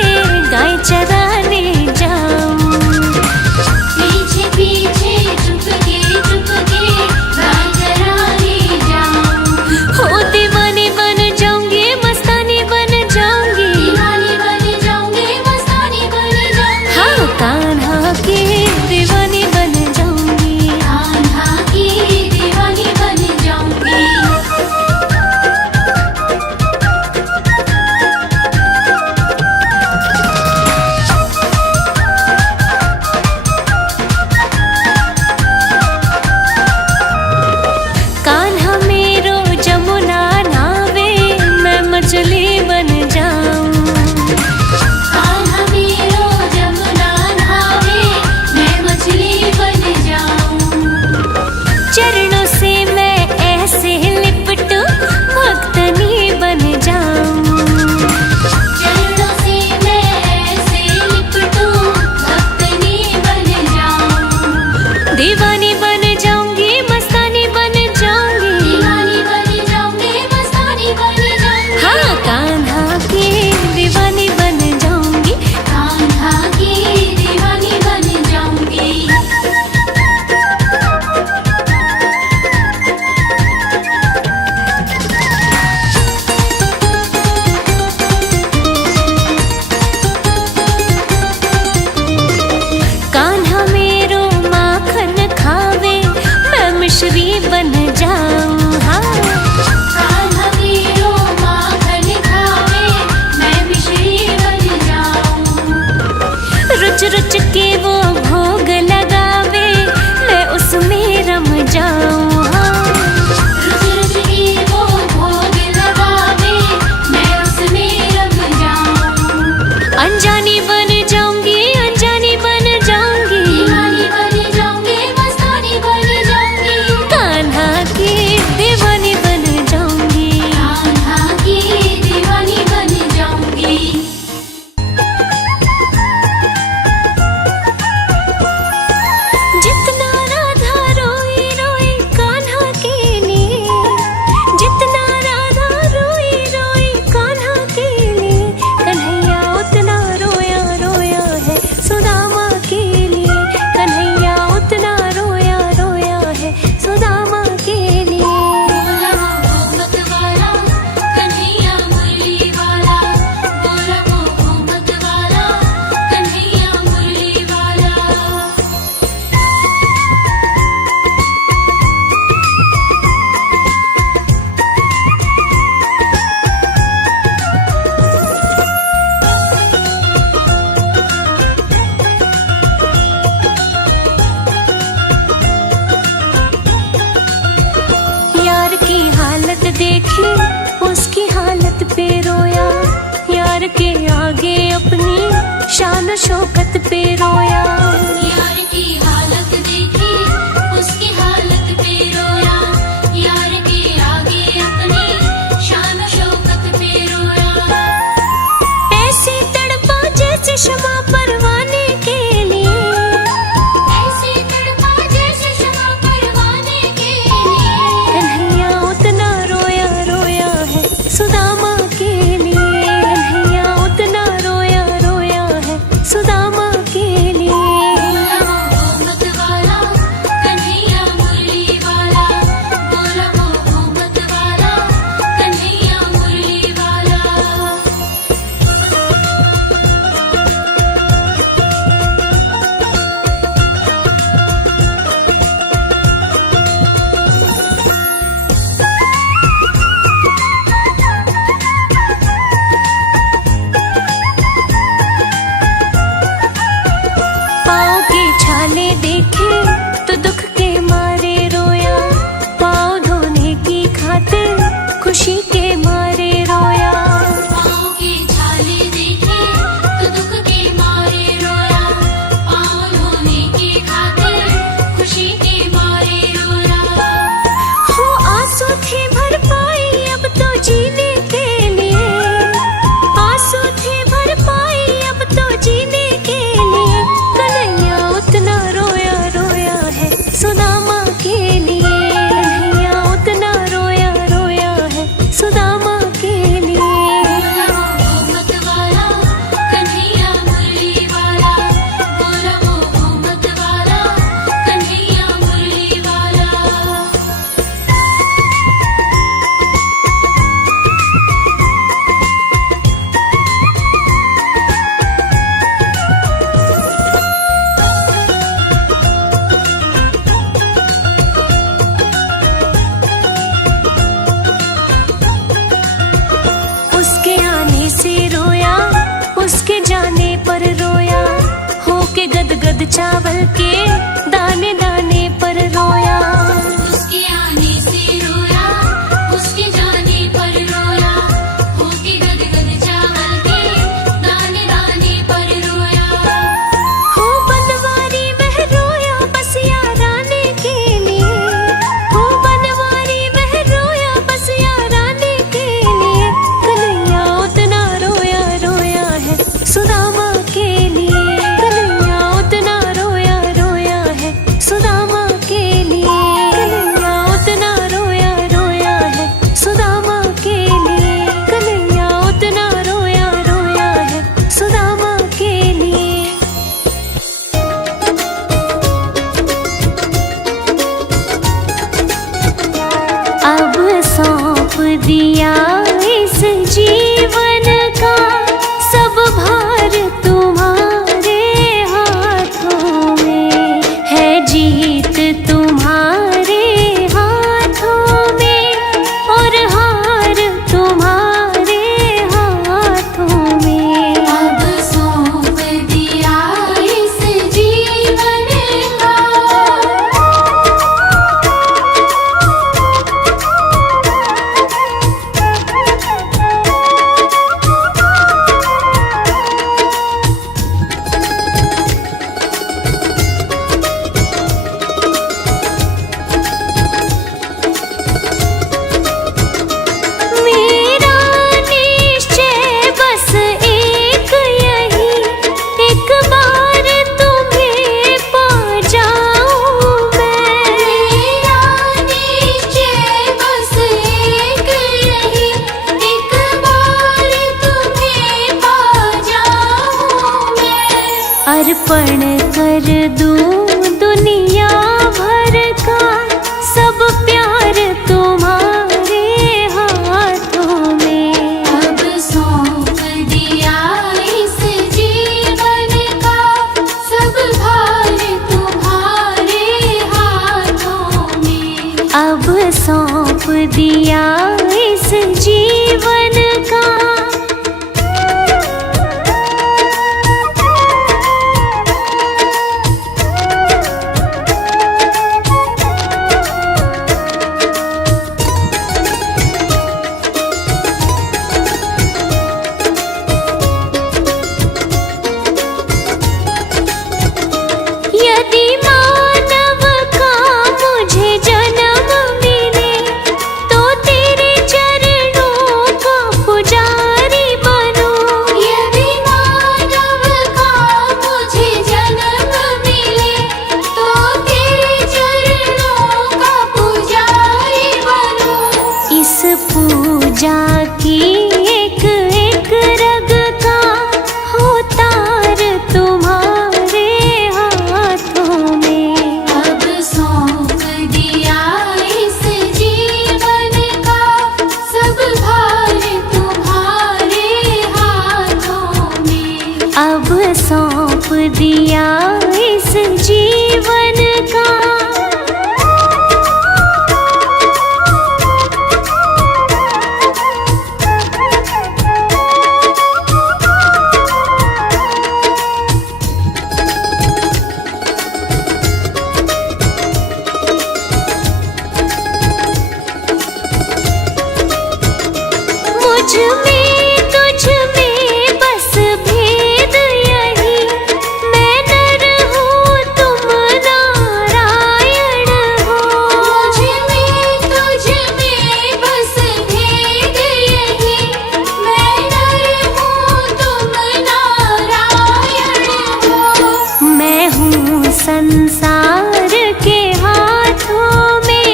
गाय चराने जाऊं। पीछे पीछे चुपके गाय चराने जाऊं। हो दीवानी बन जाऊंगी, मस्तानी बन जाऊंगी, दीवानी बन जाऊंगी, मस्तानी बन जाऊंगी। हाँ कान्हा की दीवानी बन जाऊंगी। कान्हा की दीवानी बन जाऊंगी। कान्हा मेरो जमुना नावे, मैं मछली बन जाऊं। कान्हा मेरो जमुना नहावे, मैं मछली बन जाऊं। चरणों से मैं ऐसे लिपटूं, भक्तनी बन जाऊं। चरणों से मैं ऐसे लिपटूं, भक्तनी बन जाऊं। दीवानी बन जाऊंगी, मस्तानी बन जाऊंगी, दीवानी बन जाऊंगी, मस्तानी बन जाऊंगी। हाँ कान्हा की दीवानी बन जाऊंगी। कान्हा की दीवानी बन जाऊंगी। कान्हा मेरो माखन खावे, मैं मिश्री बन जाऊं। हाँ कान्हा मेरो माखन खावे, मैं मिश्री बन जाऊं। रुच रुच के वो भोग लगावे, मैं उसमें रम जाऊं। हाँ रुच रुच के वो भोग लगावे, मैं उसमें रम जाऊं। अनजानी बन जाऊंगी, अनजानी बन जाऊंगी, दीवानी बन जाऊंगी, मस्तानी बन जाऊंगी। कान्हा की दीवानी बन जाऊंगी। कान्हा की दीवानी बन जाऊंगी। जितना राधा रोई रोई कान्हा के लिए, जितना राधा रोई रोई कान्हा के लिए, कन्हैया उतना रोया रोया है सुदामा के लिए। कन्हैया उतना रोया रोया है सुदामा के लिए। बोला वो मोहब्बत वाला, कन्हैया मुरली वाला। बोला वो मोहब्बत वाला, कन्हैया मुरली वाला। यार की हालत देखी, उसकी हालत पे रोया। यार के आगे अपनी शान शौकत पे रोया। यार की हालत देखी, उसकी हालत पे रोया। यार के आगे अपनी शान शौकत पे रोया। ऐसे तड़पा जैसे शमा परवाने के लिए, ऐसे तड़पा जैसे शमा परवाने के लिए। कन्हैया उतना रोया रोया है सुदामा के लिए। कन्हैया उतना रोया रोया है सुदामा के लिए। बोला वो मोहब्बत गदगद चावल के दाने दाने पर रोया। उसके आने से रोया, उसके जाने पर रोया, होके गदगद चावल के दाने दाने पर रोया। हो बनवारी वह रोया बस याराने के लिए, हो बनवारी वह रोया बस याराने के लिए। कन्हैया उतना रोया रोया है सुदामा के लिए, कन्हैया उतना रोया रोया है सुदामा के लिए, कन्हैया उतना रोया रोया है सुदामा के लिए, कन्हैया उतना रोया रोया है सुदामा के लिए। अब सौंप दिया इस जीवन का सब भार तुम्हारे हाथों में, है जीत तुम्हारे हाथों में और हार तुम्हारे हाथों में। अब सौंप दिया इस जीवन का मेरा निश्चय बस एक यही, एक बार तुम्हें पा जाऊं मैं। मेरा निश्चय बस एक यही, एक बार तुम्हें पा जाऊं मैं। अर्पण कर दूं दुनिया भर का सब प्यार तुम्हारे हाथों में। अब सौंप दिया इस जीवन का सब भार तुम्हारे हाथों में। अब सौंप दिया इस जीवन का यदि मानव का मुझे जन्म मिले तो तेरे चरणों का पुजारी बनूं। यदि मानव का मुझे जन्म मिले तो तेरे चरणों का पुजारी बनूं। इस पूजा की एक एक रग का हो तार तुम्हारे हाथों में। अब सौंप दिया इस जीवन का सब भार तुम्हारे हाथों में। अब सौंप दिया इस जीवन का मुझ में तुझ में बस भेद यही, मैं नर हूँ तुम नारायण हो। मुझ में तुझ में बस भेद यही, मैं नर हूँ तुम नारायण हो। मैं हूँ संसार के हाथों में,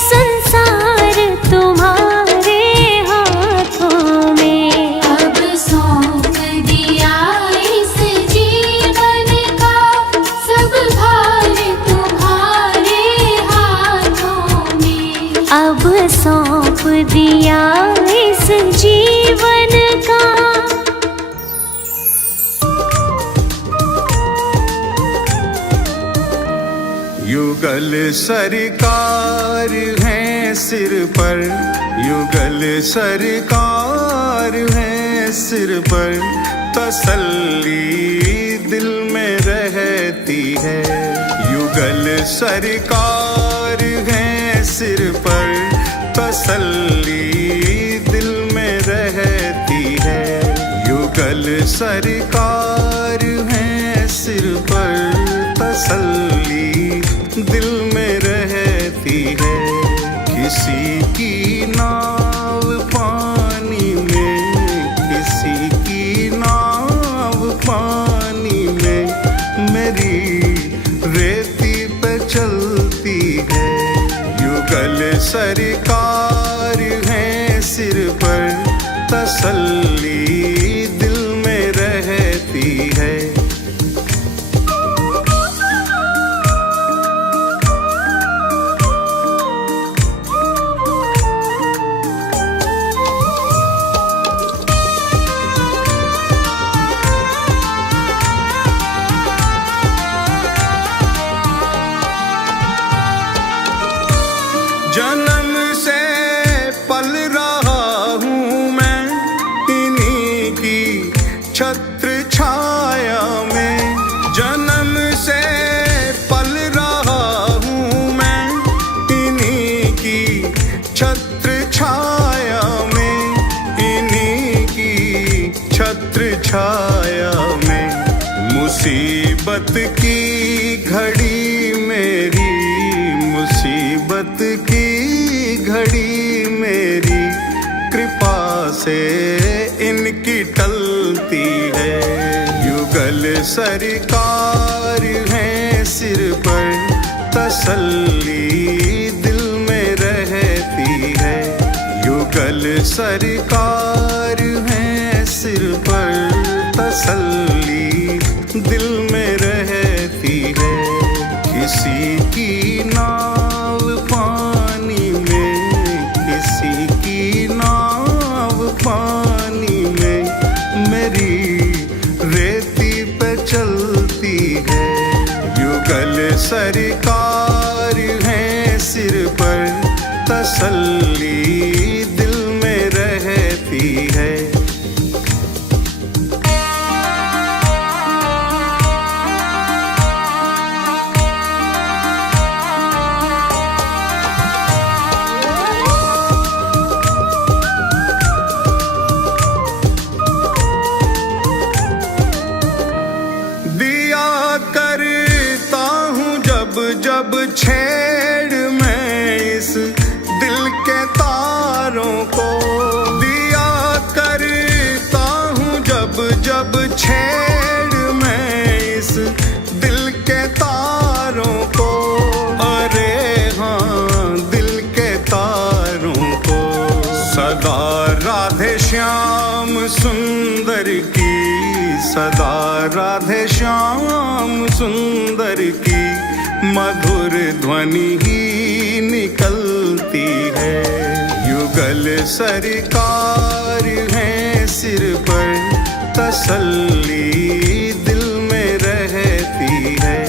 संसार तुम्हारे हाथों में। अब सौंप दिया इस जीवन का सब भार तुम्हारे हाथों में। अब सौंप दिया इस जीवन का युगल सरकार है सिर पर, युगल सरकार है सिर पर, तसल्ली दिल में रहे रहती है। युगल सरकार है सिर पर, तसल्ली दिल में रहती है। युगल सरकार है सिर पर, तसल्ली दिल में रहती है। किसी की नाव पानी में, किसी की नाव पानी में, मेरी रेती पे चलती है। युगल सरकार है सिर पर, तसल्ली दिल में रहती है। जन्म से पल रहा हूँ मैं इन्हीं की छत्र छाया में। जन्म से पल रहा हूँ मैं इन्हीं की छत्र छाया में, इन्हीं की छत्र छाया में। मुसीबत की घड़ी मेरी, मुसीबत की घड़ी मेरी, कृपा से इनकी टलती है। युगल सरकार है सिर पर, तसल्ली दिल में रहती है। युगल सरकार है सिर पर, तसल्ली दिल में रहती है। किसी की नाव पानी में, किसी की नाव पानी में, मेरी रेती पे चलती है। युगल सरकार है सिर पर, तसल्ली दिल में रहती है। जब छेड़ मैं इस दिल के तारों को, दिया करता हूँ जब जब छेड़ मैं इस दिल के तारों को। अरे हाँ दिल के तारों को। सदा राधे श्याम सुंदर की, सदा राधे श्याम सुंदर की मधुर ध्वनि ही निकलती है। युगल सरकार है सिर पर, तसल्ली दिल में रहती है।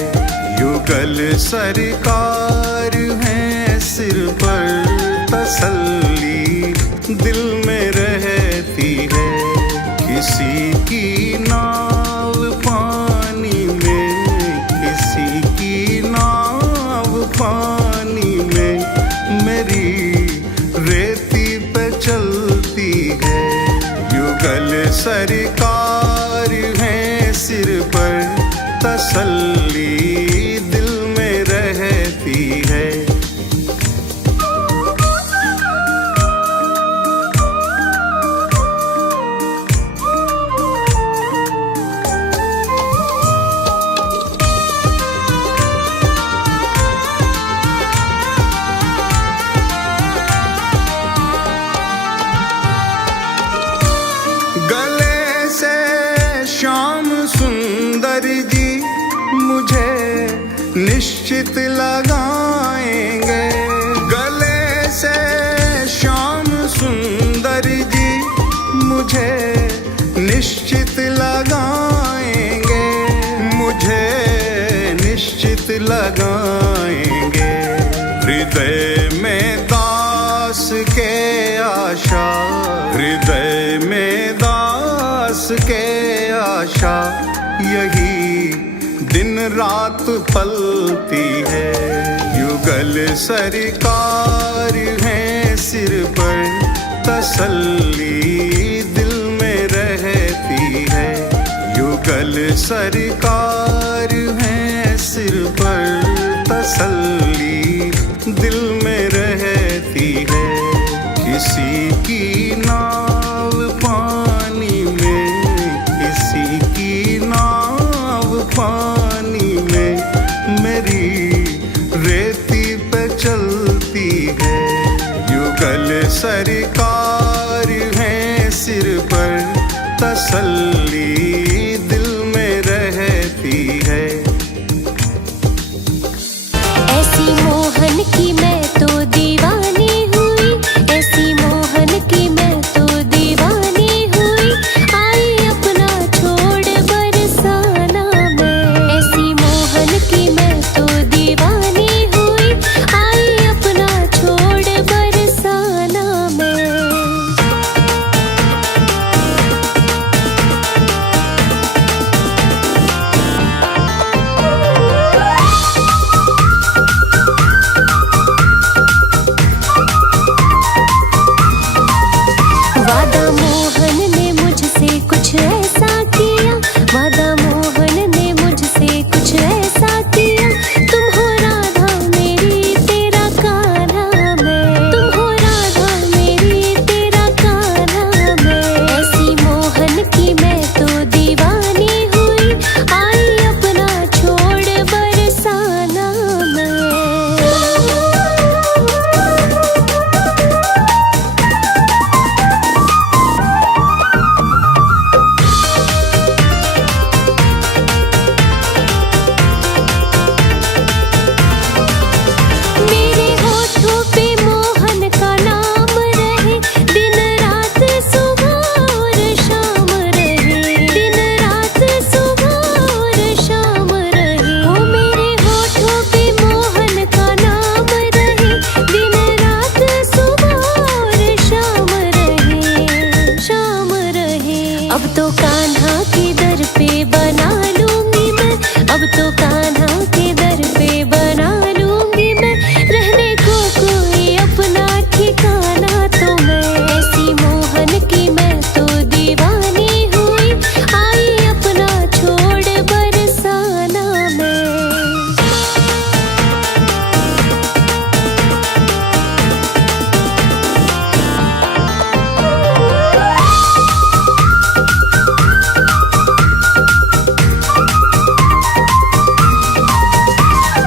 युगल सरकार है सिर पर, तसल्ली दिल में रहती है। किसी की नाव पानी में, किसी की नाव पानी में, मेरी रेती पे चलती है। युगल सरकार है सिर पर, तसल्ली दिल में रहती है। गले से श्याम सुंदर जी मुझे निश्चित लगाएंगे। गले से श्याम सुंदर जी मुझे निश्चित लगाएंगे, मुझे निश्चित लगाएंगे। हृदय में दास के आशा, हृदय में दास के आशा, यही दिन रात पलती है। युगल सरकार है सिर पर, तसल्ली दिल में रहती है। युगल सरकार है सिर पर, तसल्ली दिल में रहती है। किसी की नाव पानी में, किसी की नाव पानी में, मेरी रेती पे चलती है। युगल सरकार है सिर पर, तसल्ली दिल में रहती है। ऐसी मोहन की मैं तो दीवानी हुई, ऐसी मोहन की मैं तो दीवानी हुई। आई अपना छोड़ बरसाना मैं, ऐसी मोहन की मैं तो दीवानी हुई। आई अपना छोड़ बरसाना मैं। वादा मोहन ने मुझसे कुछ ऐसा किया, वादा मोहन ने मुझसे कुछ ऐसा किया। तुम हो राधा मेरी तेरा कान्हा मैं, तुम हो राधा मेरी तेरा कान्हा मैं। ऐसी मोहन की मैं तो दीवानी हुई। आई अपना छोड़ बरसाना मैं। मेरे होठों पे मोहन का नाम रहे, दिन रात सुबह और शाम रहे, दिन रात सुबह और शाम रहे। हो मेरे होठों पे मोहन का नाम रहे, दिन रात सुबह और शाम रहे, शाम रहे। अब तो कान्हा के दर पे बना लूंगी मैं, अब तो कान्हा के दर पे बना लूंगी मैं। रहने को कोई अपना ठिकाना तो मैं, ऐसी मोहन की मैं तो दीवानी हुई। आई अपना छोड़ बरसाना मैं।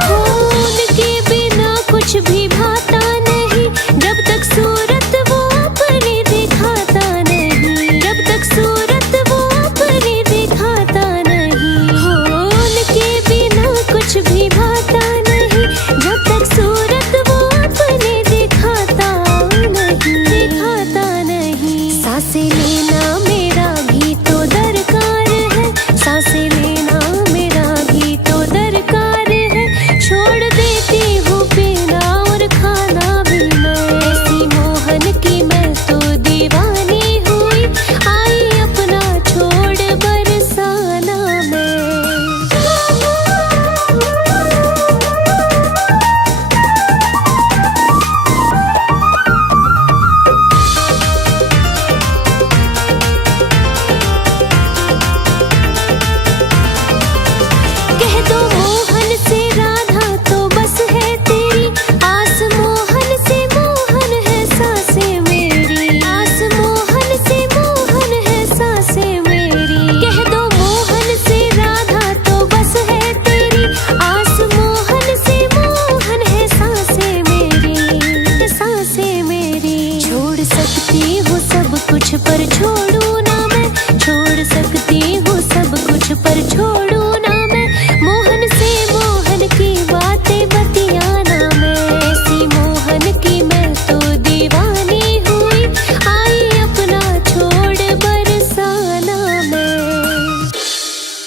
खून के बिना कुछ भी भाता नहीं, जब तक सूरत वो अपनी दिखाता नहीं, जब तक सूरत वो अपनी दिखाता नहीं। खून के बिना कुछ भी भाता नहीं, जब तक सूरत वो अपनी दिखाता नहीं, दिखाता नहीं। सांसें लेना मेरा भी तो दरकार है, सांसें लेना मेरा भी तो दरकार है। छोड़ देती हूँ पीना और खाना भी मैं, ऐसी मोहन की मैं तो दीवानी हुई। आई अपना छोड़ बरसाना मैं। कह दो मोहन से राधा तो बस है तेरी आस, मोहन से मोहन है सांसें मेरी, आस मोहन से मोहन है सांसें मेरी। कह दो मोहन से राधा तो बस है तेरी आस, मोहन से मोहन है सांसें मेरी, सांसें मेरी। छोड़ सकती हूँ सब कुछ पर छोड़ू ना मैं, छोड़ सकती हूँ सब कुछ पर छोड़